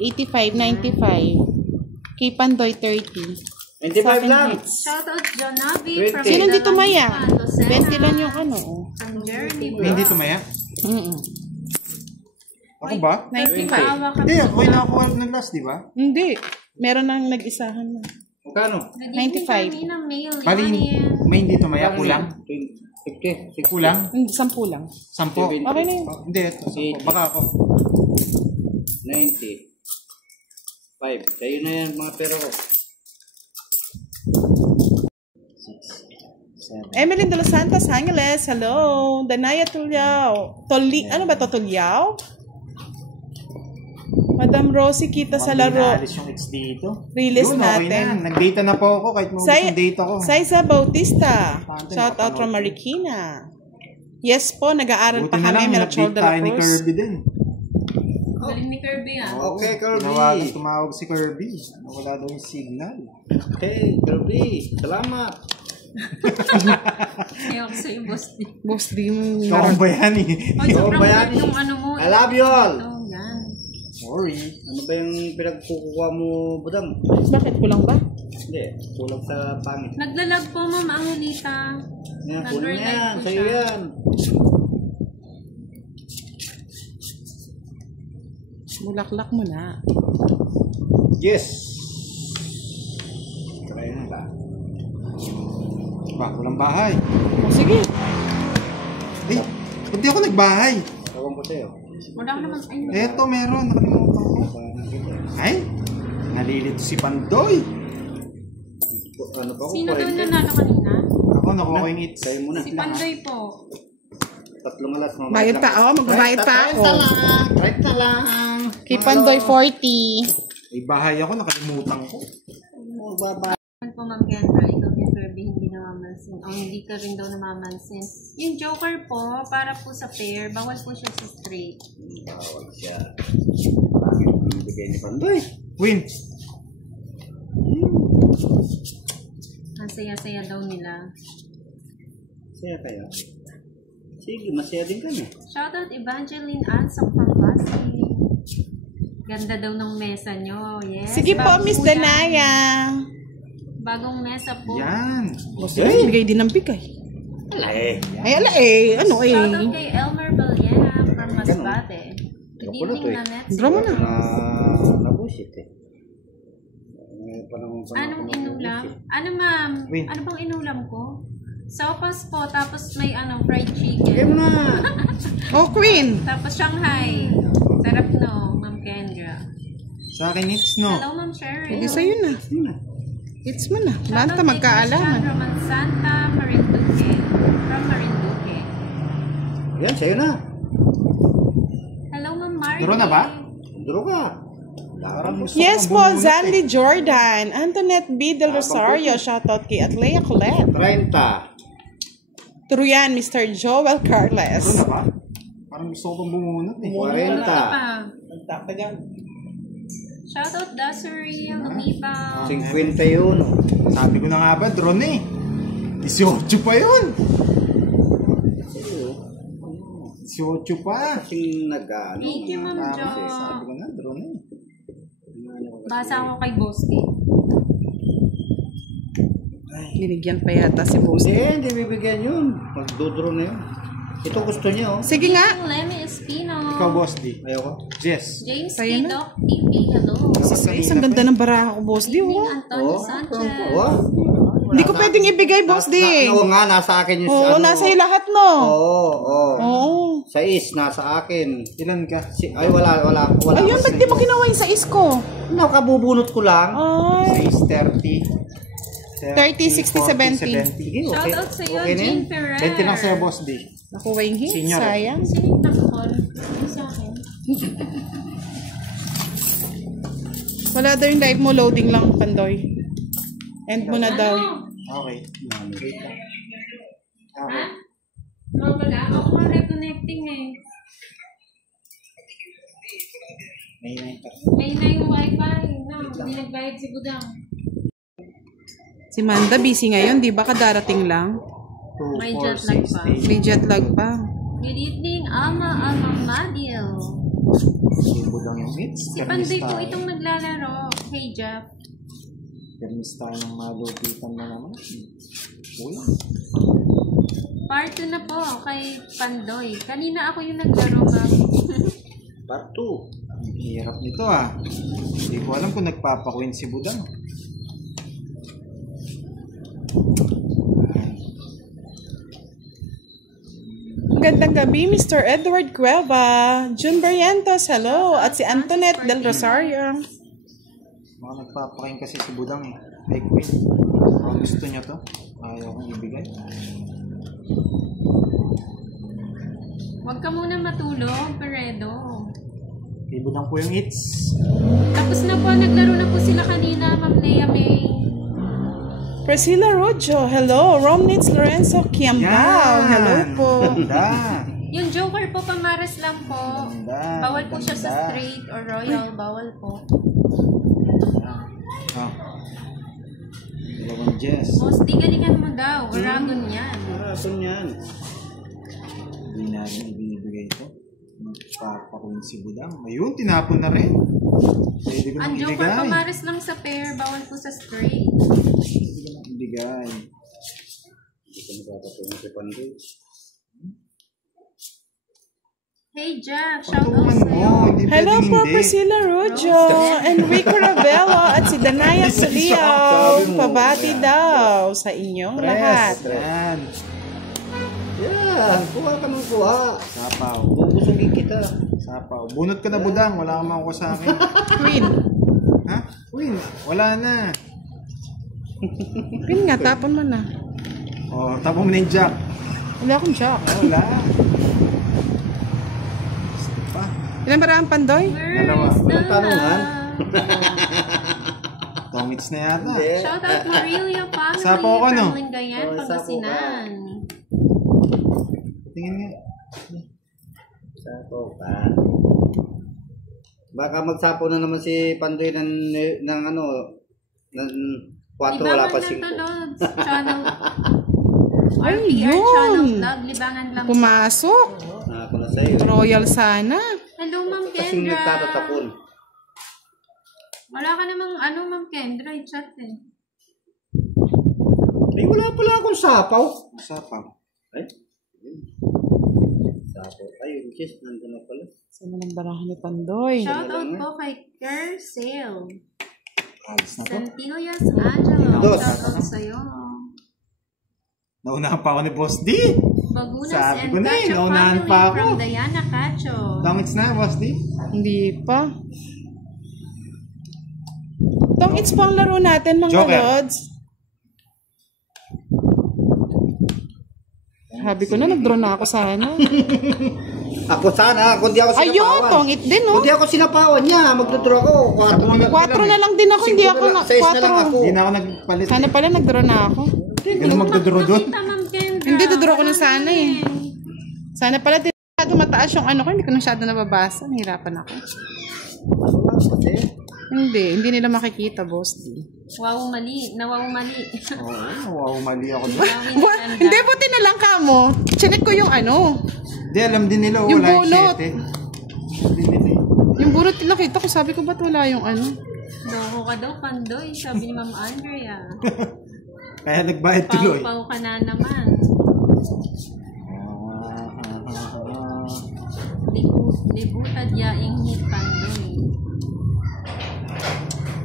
85, 95. Kay Pandoy, 30. 25 lang. Shoutout John Navi 20. from Sino dito maya? Lucena. 20 lang yung ano. From Journey May hindi tumaya? Ako ba? 95. Maawa ka. Hindi, ako na ako nag-last, di ba? Hindi. Meron nang nag-isahan na. Magkano? 95. Kanina mail. Bali, may hindi tumaya, kulang? 50. 60. Kulang? Hindi, 10 lang. 10. Okay na yun. Oh, hindi, ito, 10. Baka ako. 90. 5. Sa'yo na yan mga pera ko. 7. Emeline de los Santos Angeles, hello. Danaya Tulyao. Ano ba to, Tulyao? Madam Rosie, kita sa laro. Alis yung ex dito. Release Yun, okay natin. na. Nag-data na po ako kahit maubos yung data ko. Saiza Bautista. Tante, Shout out from Marikina. Yes po, nag-aaral Buti pa na kami. lang, Melchor nag-date de la tayo ni Cruz. Kirby din. Galing ni Kirby ah. Okay, Kirby. Tumawag si Kirby. Wala daw yung signal. Okay, Kirby. Salamat. Kaya ako sa'yo, Boss D. Boss, di mo. Ikaw ang bayani. Ay, sobrang ba yan? weird yung ano mo. I love you all. Ito, yan. Sorry. Ano ba yung pinagkukuha mo, Budang? Bakit kulang ba? Hindi, kulang sa pangit. Naglalag po, Ma'am Angelita. Yan, kulang Nag-rely yan. po Sa'yo siya. yan. Bulaklak mo na. Yes. Kaya na ba? Ba, walang bahay. O sige. Eh, hindi ako nagbahay. Tawag ko sa'yo. Wala ko naman. Ay, Eto, meron. Nakalimutan ko. Ay, nalilito si Pandoy. Ano pa ko? sino daw nanalo kanina? Ako, nakuha ko yung eats. Sa'yo muna. Si Pandoy po. Tatlong alas. Bayad pa ako. Magbabayad pa ako. Right na lang. Kay Pandoy 40. May bahay ako, nakalimutan ko. Ano po, Ma'am Kendra, ikaw kay Kirby hindi namamansin. O hindi ka rin daw namamansin. Yung Joker po, para po sa pair, bawal po siya sa straight. Bawal siya. Bakit ang bigay ni Pandoy? Win. Ang saya-saya daw nila. Saya kaya. Sige, masaya din kami. Shoutout Evangeline Ansok from Pasig. Ganda daw ng mesa nyo. Yes. Sige po, bago Miss po yan. Danaya. Bagong mesa po. Yan. Ay, bigay din ng bigay. Wala eh. Ay, ala eh. Ano eh. Shoutout kay Elmer Valiera from Masbate. Good Ako na to evening, eh. Nanette. Draw mo na. Nabusit eh. Anong inulam? Ano ma'am? Win. Ano bang inulam ko? Sopas po, tapos may fried Bigay chicken. mo na. Oh, Queen. Tapos Shanghai. Sarap no, Ma'am Kendra. Sa akin eats, no? Hello, Ma'am Sherry. Hindi sa'yo na. It's mo na. Lanta Shoutout kay magkaalaman. Christian Roman Santa Marinduque. From Marinduque. Yan, sa'yo na. Hello, Ma'am Marty. Duro na ba? Duro ka. Parang gusto Yes ko po, bumunot Zandy Jordan. Antoinette B. Del Rosario. Shoutout kay Atlea Colette. 30. Turuyan, Mr. Joel Duro Carles. na ba? Parang gusto ko pang bumunot eh. 40. Pa. Shoutout Dasuri, Lumiba. 51. Sabi ko na nga ba, drone eh. 18 pa yun. 18 pa. Kasing nag-ano. Thank you, Ma'am Jo. Sabi ko na, drone eh. Basa ako kay Bosti. Binigyan pa yata si Boss. Hindi bibigyan yun. Magdodro na yun. Ito gusto niya, oh. Sige nga. Lemmy Espino. Ikaw, Boss D. Ayoko. Yes. James Sa'yo T. na. Doc TV, hello. Sis, ang ganda ng baraha ko, Boss D. Evening, Oh. Antonio Sanchez. Hindi ko pwedeng ibigay, Boss D. Oo nga, nasa akin yung Oo, nasa iyo lahat, no? Oo. Oo. Sa nasa akin. Ilan ka? Ay, wala. Ayun, ba't di mo ginawa yung sa isko? Ano, kabubunot ko lang. Ay. 6:30. 30, 60, 70. Sige, okay. Shoutout sa iyo, Okay na yun. Jean Ferrer. 20 lang sa'yo, Boss D. Nakuha yung hit, Senior. sayang. Sino yung nakakall? Hindi sa akin. Wala daw yung live mo, loading lang, Pandoy. End mo na daw. Ano? Okay. Wait lang. Ha? Wala. Ako nga reconnecting eh. May na yung wifi. No, hindi nagbayad si Budang. Si Manda, busy ngayon, di ba? Kadarating lang. 2, May 4, jet lag 6, pa. 8. May jet lag pa. Good evening, Alma Madil. Libo lang yung hits. Si Pandoy po itong naglalaro. Hey, Jeff. Permis tayo ng malupitan na naman. Uy. Part 2 na po kay Pandoy. Kanina ako yung naglaro, ma'am. Part 2. Ang hirap nito ah. Hindi ko alam kung nagpapakwin si Budang. Magandang gabi, Mr. Edward Cueva. June Barrientos, hello. At si Antoinette Del Rosario. Mga nagpapakwin kasi si Budang eh. Ay, Queen. Kung gusto niya to, ayaw kong ibigay. Huwag ka muna matulog, Peredo. Kay Budang po yung hits. Tapos na po, naglaro na po sila kanina, Ma'am Lea May. Priscilla Rojo, hello. Romnitz Lorenzo Kiambao, hello po. Ganda. Yung Joker po, pamares lang po. Ganda. Bawal po siya sa Ganda. straight or royal. Bawal po. Ah. Dalawang Jess. Boss, di galingan mo daw. Oragon yan. Marason yan. Hindi natin ibinibigay ito. Papakuin si Budang. Ayun, tinapon na rin. Pwede ko nang Ang Joker, ibigay. pamares lang sa pair. Bawal po sa straight. Pwede ko nang ibigay. Hindi ko napapatunan si Pandoy. Hey, Jack. Shout out Patuman sa'yo. mo. Hindi Hello pwedeng po, hindi. Priscilla Rojo, Enrico Ravelo, at si Danaya Solio. Sabi mo, Pabati ayan. daw sa inyong lahat. Yan. Yan, kuha ka ng kuha. Sapaw. Bubusugin kita. Sapaw. Bunot ka na, Budang. Wala kang makuha sa akin. Queen. Ha? Queen. Wala na. Queen nga, tapon mo na. Oh, tapos mo na yung jack. Wala akong jack. Wala. Gusto pa. Ilan ba ang pandoy? Dalawa. Where's the Walang tanungan. love? Tongits na yata. Hindi. Shout out Marilia family Sapo ko, no? from Lingayen, Oh, sapo Pangasinan. Tingin nga. Sapo ka. Baka magsapo na naman si Pandoy ng ano, ng 4 wala pa 5. Channel. Ay, RPR channel yun. vlog, libangan lang. Pumasok. Ako na sa'yo. Royal sana. Hello, Ma'am Kasing Kendra. nagtatatapon. Wala ka namang Ma'am Kendra, i-chat eh. Ay, wala pala akong sapaw. Sapaw. Ay. Sapaw. Ayun, Jess, nandun na pala. Sana ng barahan ni Pandoy. Shout out po kay Kersale. Alis na to. Santillas Angelo. Dos. Shout out sa'yo. Naunahan pa ako ni Boss D. Bagunas Sabi and ko na eh, Cacho naunahan family pa ako. from Diana Cacho. Tongits na, Boss D. Hindi pa. Tong it's pang laro natin mga Joker. lods. Sabi ko na, nag-draw na ako sana. Ako sana, kung di ako sinapawan. Ayun, tongit din, no? Kung di ako sinapawan niya, magdodraw ako. 4 4 na lang din ako, hindi ako na 6 na lang ako. 4. Hindi na ako nagpalit. Sana pala nag-draw na ako. Hindi ka na magdodoro doon. Nakita, Ma'am Kendra. Hindi, dodraw ko na sana eh. Sana pala din masyado mataas yung ano ko, hindi ko na masyado nababasa. Nahirapan ako. Hindi nila makikita, boss. Wow, mali. Nawaw mali. Oo, wow, mali ako doon. Gawin ni Kendra. Hindi, buti na lang ka mo. Chinek ko yung ano. Hindi, alam din nila, Yung wala yung bunot. 7. Hindi nila eh. Yung burot nakita ko, sabi ko ba't wala yung ano? Loko ka daw, Pandoy. Sabi ni Ma'am Andrea. Kaya nagbayad tuloy. Pau-pau ka na naman. Libutad yaing hit, Pandoy.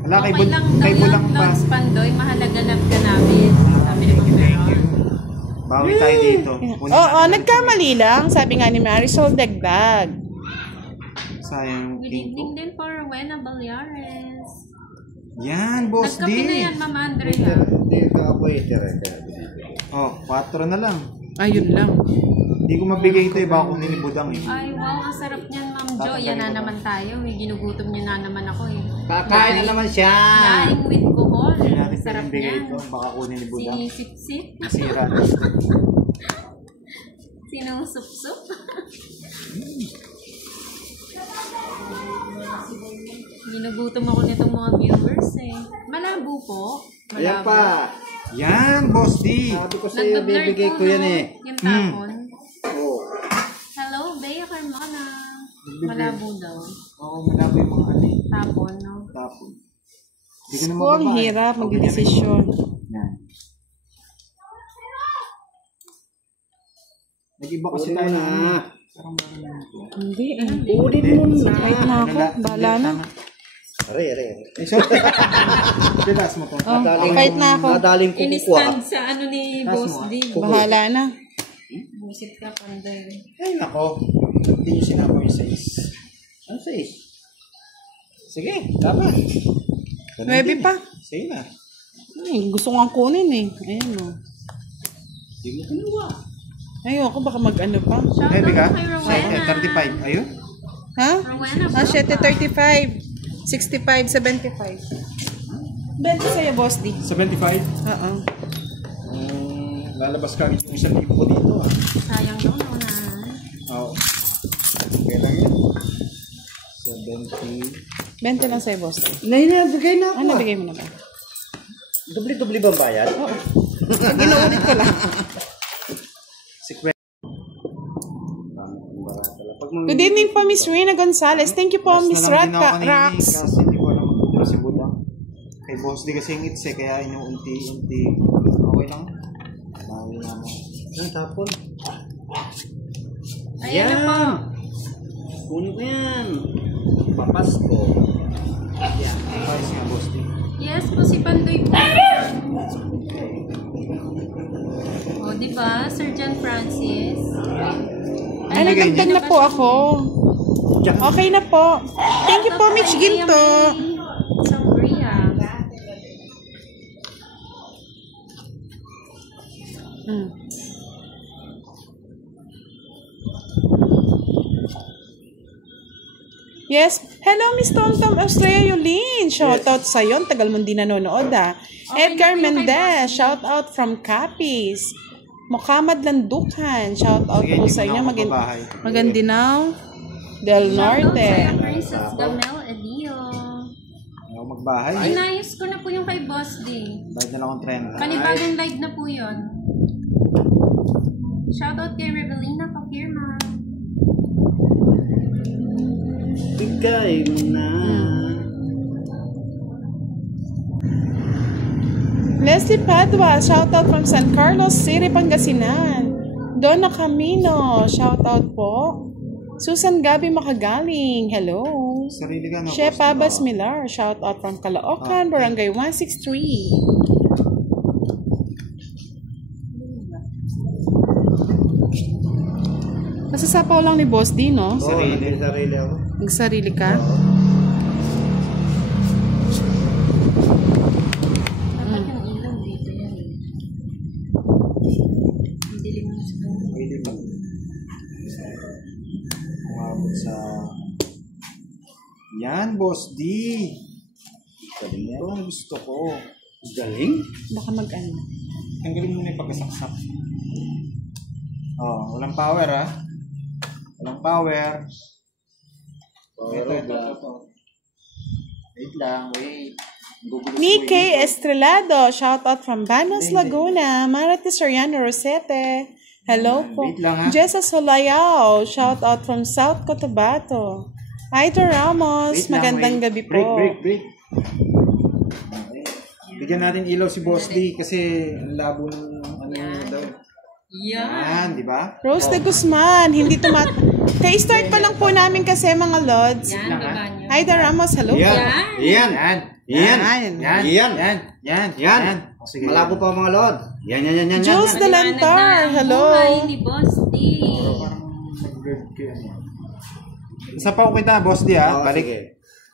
Wala, kay Okay lang daw kay Bulang lang, pa. Lods Pandoy. Mahalaga lang ka namin. Sabi ni Ma'am Meron. Bawi tayo dito. Kunin Oo, natin. nagkamali lang. Sabi nga ni Marisol Dagdag. Sayang yung Good king ko. evening din for Rowena Balyares. Yan, Boss D. Nagkape na yan, Ma'am Andrea. Hindi ka ako iter. Oh, 4 na lang. Ayun lang. Hindi ko mabigay ito eh. Baka kunin ni Budang eh. Ay, wow, ang sarap niyan, Ma'am Jo. Yan na naman tayo. Ginugutom niyo na naman ako eh. Kakain na naman siya. Laing with kuhol. Hindi natin Sarap pinibigay niyan. ito. Baka kunin ni Budang. Sinisip-sip. Masira. Sinusup-sup. Ginugutom ako nitong mga viewers eh. Malabo po. Ayan Malabo. pa. Yan, Boss D. Sabi ko sa'yo, Nagbe-blur bibigay po, ko yan no? eh. Yung tapon. Oo. Hello, Bea Carmona. Malabo daw. Oo, malabo yung mga ano eh. Tapon, no? Tapon. Hindi ko na Kung ang mababa eh. hirap, magdidesisyon. Yan. Nag-iba kasi Kunin tayo mo na. na. Parang meron lang ito. Hindi eh. Kunin mo na. Kahit na ako, bahala na. Are. Eh, sorry. Tilas mo to. Oh, kahit na ako. Nadaling ko kukuha. In-stand sa ano ni Tas Boss mo, D. Bahala na. Busit ka, Pandoy. Ay, nako. Hindi nyo sinapaw yung 6. Ano sa'yo? Sige, dapat. 9 pa. Sige na. Ay, gusto ko nga kunin eh. Ayan o. Hindi mo kinuha. Ayoko, baka mag-ano pa. Shout Heavy ka? out kay Rowena. 35. Ayun. Ha? Rowena, Ah, 7.35. 65, 75. Benta sa'yo, Boss D. 75. Oo. Lalabas ka yung 1,000 ko dito. Sayang daw na. Oo. Okay lang yun. 70. Benta lang sa'yo, Boss D. Nabigay na ako. Ano, bigay mo na ba? Dubli-dubli ba ang bayad? Oo. Inuulit ko lang. 50. Good evening po, Miss Rina Gonzalez. Thank you po, Miss Rax. Kasi hindi ko alam mag-withdraw si Budang. Kay Boss di kasi yung it's kaya inuunti-unti. Okay lang. Bawi naman. Ang tapon. Ayan na po. Kunin ko yan. Papasko. Yan. Price nga, Boss di. Yes po, si Pandoy po. O, diba? Sir John Francis. Ay, nagdagdag na po ako. Okay na po. Thank you po, Mitch Ginto. Sangria. Yes. Hello, Miss Tom Australia Yulin. Shoutout sa'yo. Ang tagal mong di nanonood, ah. Edgar Mendez. Shoutout from Capiz. Mukamad Landukan. Shoutout Sige, po hindi sa ko inyo. na ako babahay. Magandinaw. Del Norte. Shoutout sa Princess Gamel Edio. Ayaw magbahay. Inayos ko na po yung kay Boss D. Bayad na lang akong 30. Panibagong live na po yun. Shoutout kay Rebelina Kapirma. Bigay mo na. Leslie Padua, shoutout from San Carlos City, Pangasinan. Donna Camino, shoutout po. Susan Gabi Makagaling, hello. Sarili ka, no? Chef Boss, Abbas diba? Milar, shoutout from Caloocan, Barangay 163. Nasasapaw lang ni Boss D, no? Sarili ako. Nagsarili ka? Dapat yung ilaw dito yan. Ang dilim mo sa kanya. Pwede ba? Umabot sa... Yan, Boss D. Ito ang gusto ko. Galing? Baka mag-ano. Tanggalin mo na yung pagkasaksak. Oh, walang power, ah. Walang power. Ito. Wait lang, wait. Nike Estrelado, shoutout from Banos, Laguna. Marate Soriano Rosete. Hello po. Wait lang, ha? Jessa Solayao, shoutout from South Cotabato. Aito Ramos, Wait lang, magandang wait. gabi po. Break. Okay. Bigyan natin ilaw si Boss D kasi ang labo ng ano daw. Yan, di ba? Rose de Guzman, hindi Ka-start pa lang po namin kasi mga Lods. Yan, baba niyo. Aida Ramos, hello po. Yan. O, sige. Malabo pa ang mga lord. Yan. Jules Delantar, hello. Buhay ni Boss D. Parang nag-bird kayo. Isa pa ko kita, Boss D, ha? Oo, Balik. sige.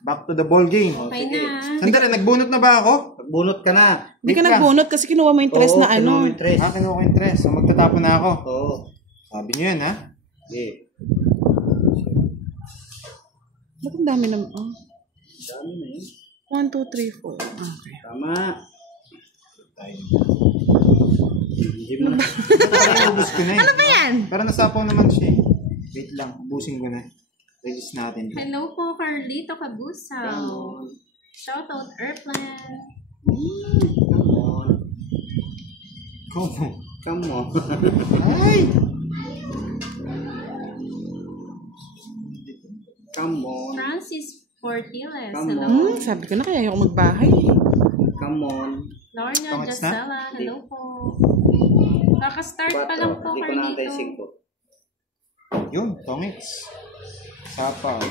Back to the ball game. Okay na. Sandali, nagbunot na ba ako? Pagbunot ka na. Hindi ka Wait lang. nagbunot kasi kinuha mo yung tres na ano. Tres. Kinuha ko yung tres. So, magtatapon na ako. Oo. Sabi niyo yan, ha? Okay. Ba't ang dami naman? Dami na yun. 1, 2, 3, 4. Okay. Tama. Hindi mo na. Ubus ko na eh. Ano ba yan? Pero nasapaw naman siya eh. Wait lang, ubusin ko na. Release natin. Hello po, Carlito Cabusaw. Shoutout Airplane. Come on. Ay! Come on. Francis Fortiles. Come Hello. Sabi ko na kaya ayoko magbahay. Come on. Lorna Tongits na? Jacela. Hello po. Kaka-start pa lang po, Hindi ko na antay Carlito. 5. Yun, tongits. Sapaw.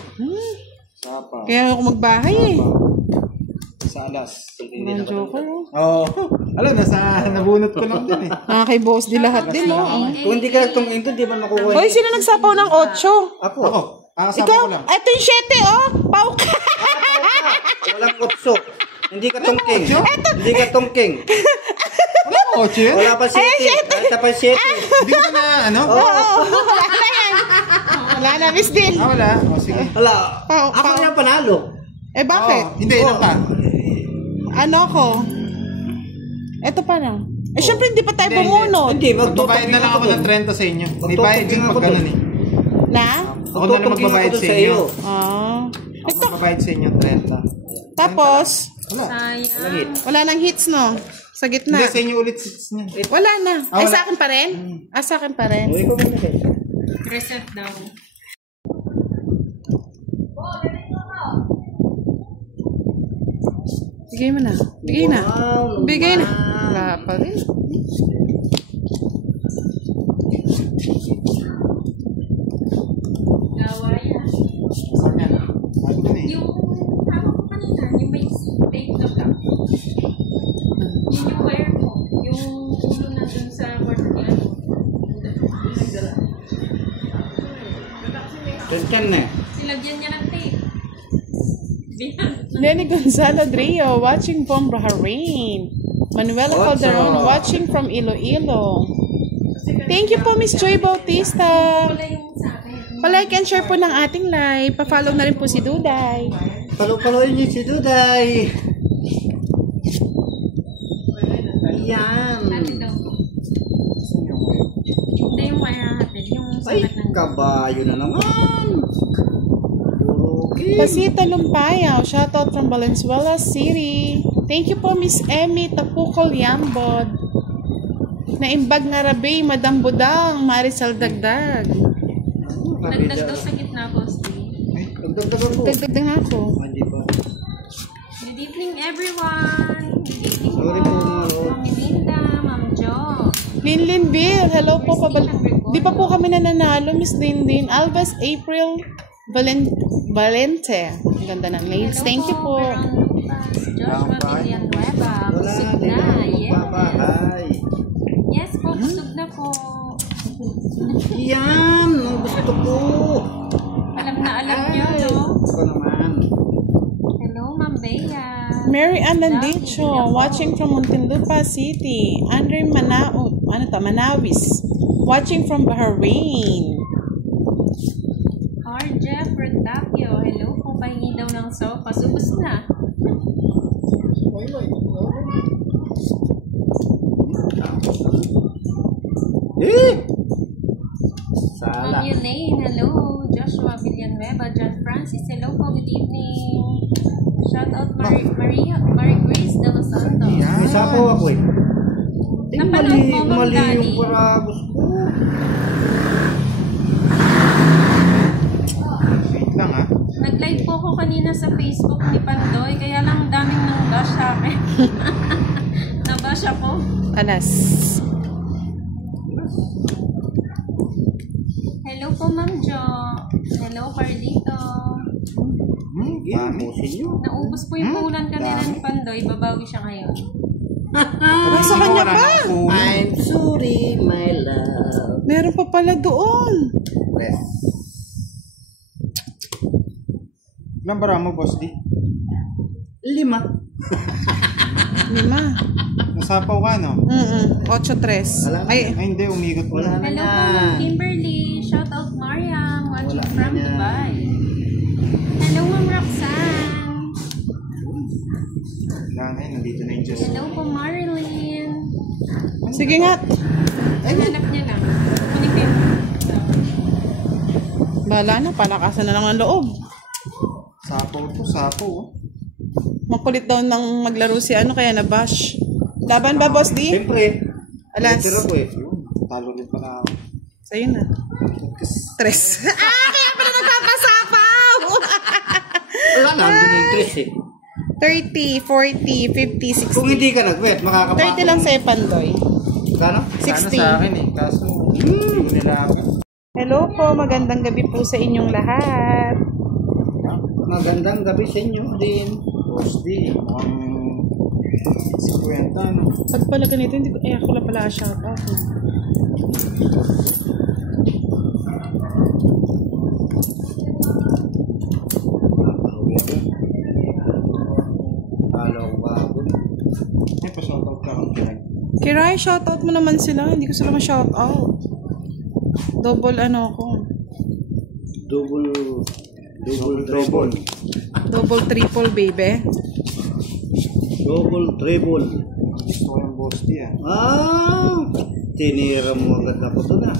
Sapaw. Kaya ayoko magbahay eh. Sa alas. Ang joke ko. Oo. Alam, nabunot ko lang din eh. Kay Boss di lahat din, no? Kung hindi ka itong ito, di ba makukuha? Hoy, sino nagsapaw ng 8? Ako. Ako, sapaw Ikaw? ko lang. Ito yung 7, oh! Pau ka! Walang kutso. Hindi ka tungking. Hindi ka tungking. Wala ko, kotse yun. Wala pa 7. Kahit pa 7. Hindi ko na, ano? Wala na yan. Wala na, Miss Din. Wala. O, sige. Wala. Ako na yung panalo. Eh, bakit? Hindi, ilan pa? Ano ko? Eto pa na. Eh, syempre hindi pa tayo bumunod. Hindi, Magbabayad na lang ako ng 30 sa inyo. May bayad din pag ganun eh. Na? Ako na lang magbabayad sa inyo. Ah. Ako magbabayad sa inyo 30. Tapos, Wala. Sayang. wala nang hits, no? Sa gitna. Hindi, sa inyo ulit sits niya. Wala na. Ay, wala. sa akin pa rin? Sa akin pa rin. Ikaw muna kayo. Reset daw. Bigay mo na. Bigay na. Bigay na. Wala pa rin. Gawa yan. Saan yan? Ano ba eh? Yung tama ko kanina, yung may tape na ka. Yun yung wire ko. Yung ulo na dun sa kwarto niya. Ten na eh. Nilagyan niya ng tape. Bihan. Lenny Gonzalo Drio, watching from Bahrain. Manuela Calderon, watching from Iloilo. Thank you po, Miss Joy Bautista. Wala yung sa akin. Pa-like and share po ng ating live. Pa-follow na rin po si Duday. Palo-paloin niyo si Duday. Ayan. Natin daw. Hindi yung wire natin. Yung Ay, sabat ng kabayo na naman. Okay. Pasita Lumpayaw, shoutout from Valenzuela City. Thank you po, Miss Emmy Tapukol Yambod. Naimbag nga rabi, Madam Budang, Marisol Dagdag. Nagdag daw sa gitna, boss. Dagdagan po. Dagdag na ako. Hindi ba? Good evening, everyone. Good evening po. Sorry po, Maro. Ma'am Linda, Ma'am Jo. Linlin Bill, hello po. Di pa po kami nananalo, Miss Linlin. Albas April Valente. Ang ganda ng nails. Thank you po. Joshua Villanueva. Busog Wala, na. hindi Yes. babahay. Yes po, busog na po. Yan, ang gusto ko. Alam na alam nyo, no? Ito naman. Hello, Ma'am Bea. Mary Ann Landicho, watching from Muntinlupa City. Andre Manawis, watching from Bahrain. Jeff Retapio. Hello po, pahingi daw ng sofa. Subos na. Sala. Ma'am Elaine, hello. Joshua Villanueva, John Francis, hello po, good evening. Shout out Marie Grace de Los Santos. Isa po ako eh. Napanood mo, Ma'am Mali Dani? yung paragos ko. Wait lang ha. Nag-live po ko kanina sa Facebook ni Pandoy, kaya lang daming nang bash sa akin. Nabash ako. Anas. Hello po, Ma'am Jo. Hello, Carlito. Yan, pusin nyo. Naubos po yung puhunan kanina ni Pandoy, babawi siya ngayon. Nasa kanya pa. I'm sorry, my love. Meron pa pala doon. Yes. Ilang bara mo, Boss D? 5. 5. Nasapaw ka, no? 8-3. Wala na. Ay, Ay, hindi. Umigot mo Wala na. na Hello po, yan. Ma'am Kimberly. Shout out Mariam, watching Wala na from yan. Dubai. Hello, Ma'am Roxanne. Wala na yun. Nandito na yung Diyos. Hello po, Marilyn. sige nga. Hanap niya lang. Kunin Bala na, palakasan na lang ang loob. Sapaw to, sapaw. Oh. Makulit daw nang maglaro si ano, kaya na-bash. Laban ba, Boss D? Siyempre. Alas. Tira po eh. Talo rin pala ako. Sa'yo na. 3. Kaya pala nagpapasapaw! Wala na, andun na yung 3 eh. 30, 40, 50, 60. Kung hindi ka nag-wet, makakapakot. 30 lang sa'yo, Pandoy. Kano? Sana 60. sa akin eh. Kaso, hindi ko nilaban. Hello po, magandang gabi po sa inyong lahat. Magandang gabi sa inyo din. Boss D, mukhang 50, no? Pag pala ganito, hindi ko, ako lang pala shoutout. Halo ba ako? Ay, pa-shoutout ka akong kinag. Kiray, shoutout mo naman sila. Hindi ko sila ma-shoutout. Double ano ako. Double treble. Double, triple, baby. Double treble. Gusto ko yung Boss D, ah. Tinira mo agad ako doon, ah.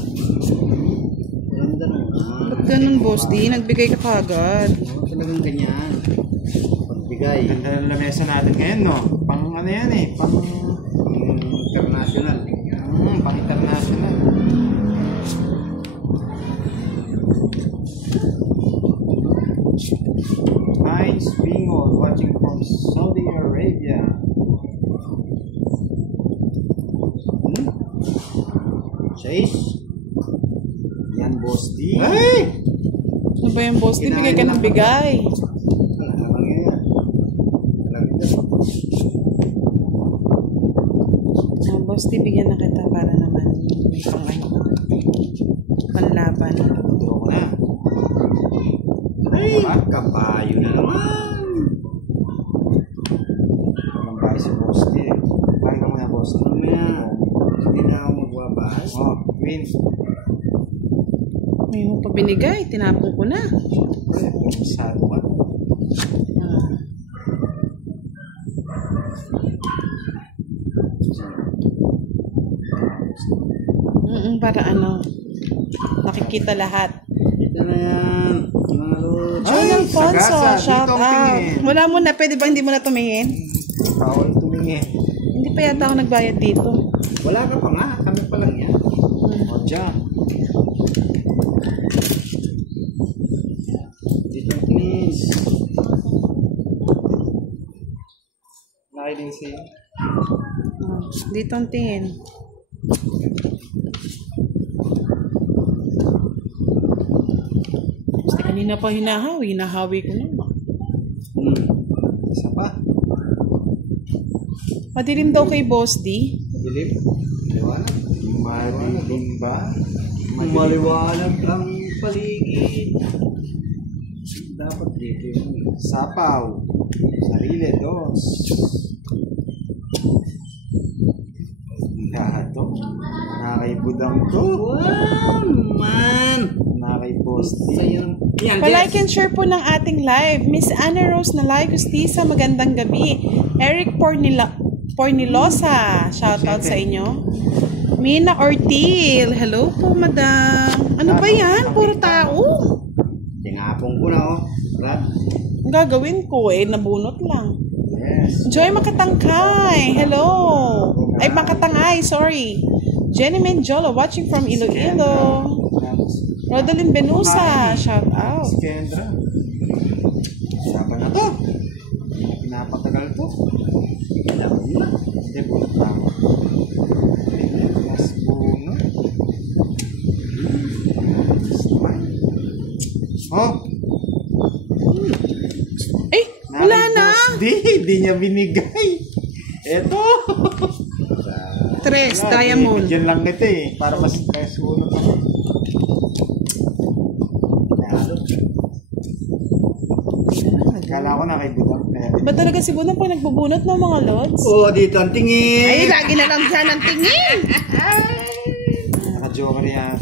Ganda naman. Ba't ganun, Boss D? Nagbigay ka kagad. Talagang ganyan. Pagbigay. Ganda ng lamesa natin ngayon, no? Pang ano yan eh, pang International. pang international. Nice Bingo watching from Saudi Arabia. Sais. Yan, Boss D. Ay! Ano ba yung Boss D? Bigay ka ng bigay. Alam yan. Alam yan. Boss D, bigyan na kita para naman may pang ano, panlaban. Draw ko na. Ay! Kabayo na naman. Walang bahay si Boss D. Bahay ka muna, Boss D. Mamaya. Hindi na ako magwabahay. Oh, Queen. May mo pa binigay, tinapon ko na. Sado ka. Para ano, nakikita lahat. Ito na yan. Mga lods. John Alfonso, sagasa, shout dito ang out. tingin. Wala mo na, pwede ba hindi mo na tumingin? Bawal tumingin. Hindi pa yata ako nagbayad dito. Wala ka pa nga. Kami pa lang yan. O, dyan. Dito please. Nakailing sa'yo. Dito ang tingin. Basta kanina pa hinahawi ko naman. Isa pa. Madilim daw kay Boss D. Madilim. Maliwanag. Madilim ba? Maliwanag ang paligid. Dapat dito yung Sapaw. Sarili, dos. Lahat to. Nakakaibudang to. wow, man. Nakakay Boss D. Sayang. Yan, Pa-like and share po ng ating live. Miss Anna Rose Nalay Gustisa, magandang gabi. Eric Pornilosa, shoutout sa inyo. Mina Ortil, hello po madam. Ano ba yan? Puro tao. Tinapong ko na, oh. Brad. Ang gagawin ko nabunot lang. Yes. Joy Makatangkay, hello. Ay, Makatangay, sorry. Jenny Menjola, watching from Iloilo. Rodalyn Benusa, shout out. Si Kendra. Usapan na to. Pinapatagal to. Alam mo na. Hindi, bulot lang. Mas bunga. Oh! Ay, wala na. Di niya binigay. Eto. Tres, diamond. Diyan lang ito eh. Para mas stress ulo pa. Kala ko na kay Budang Pere. Ba talaga si Budang pag nagbubunot ng mga lods? Oh, dito ang tingin. Ay, lagi na lang siya ng tingin. Naka-joker yan.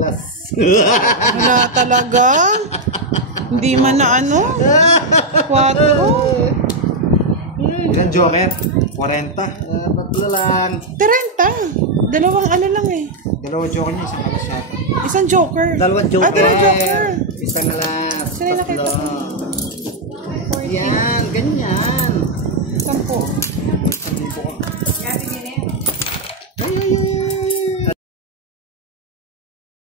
Alas. Wala talaga. Hindi man na ano. 4. Ilan joker? 40. Tatlo lang. 30. Dalawang ano lang eh. Dalawa joker niya, isang alas yata. Isang joker. Dalawang joker. Ah, dalawang joker. Isang alas. Saan yung nakita ko? Yan.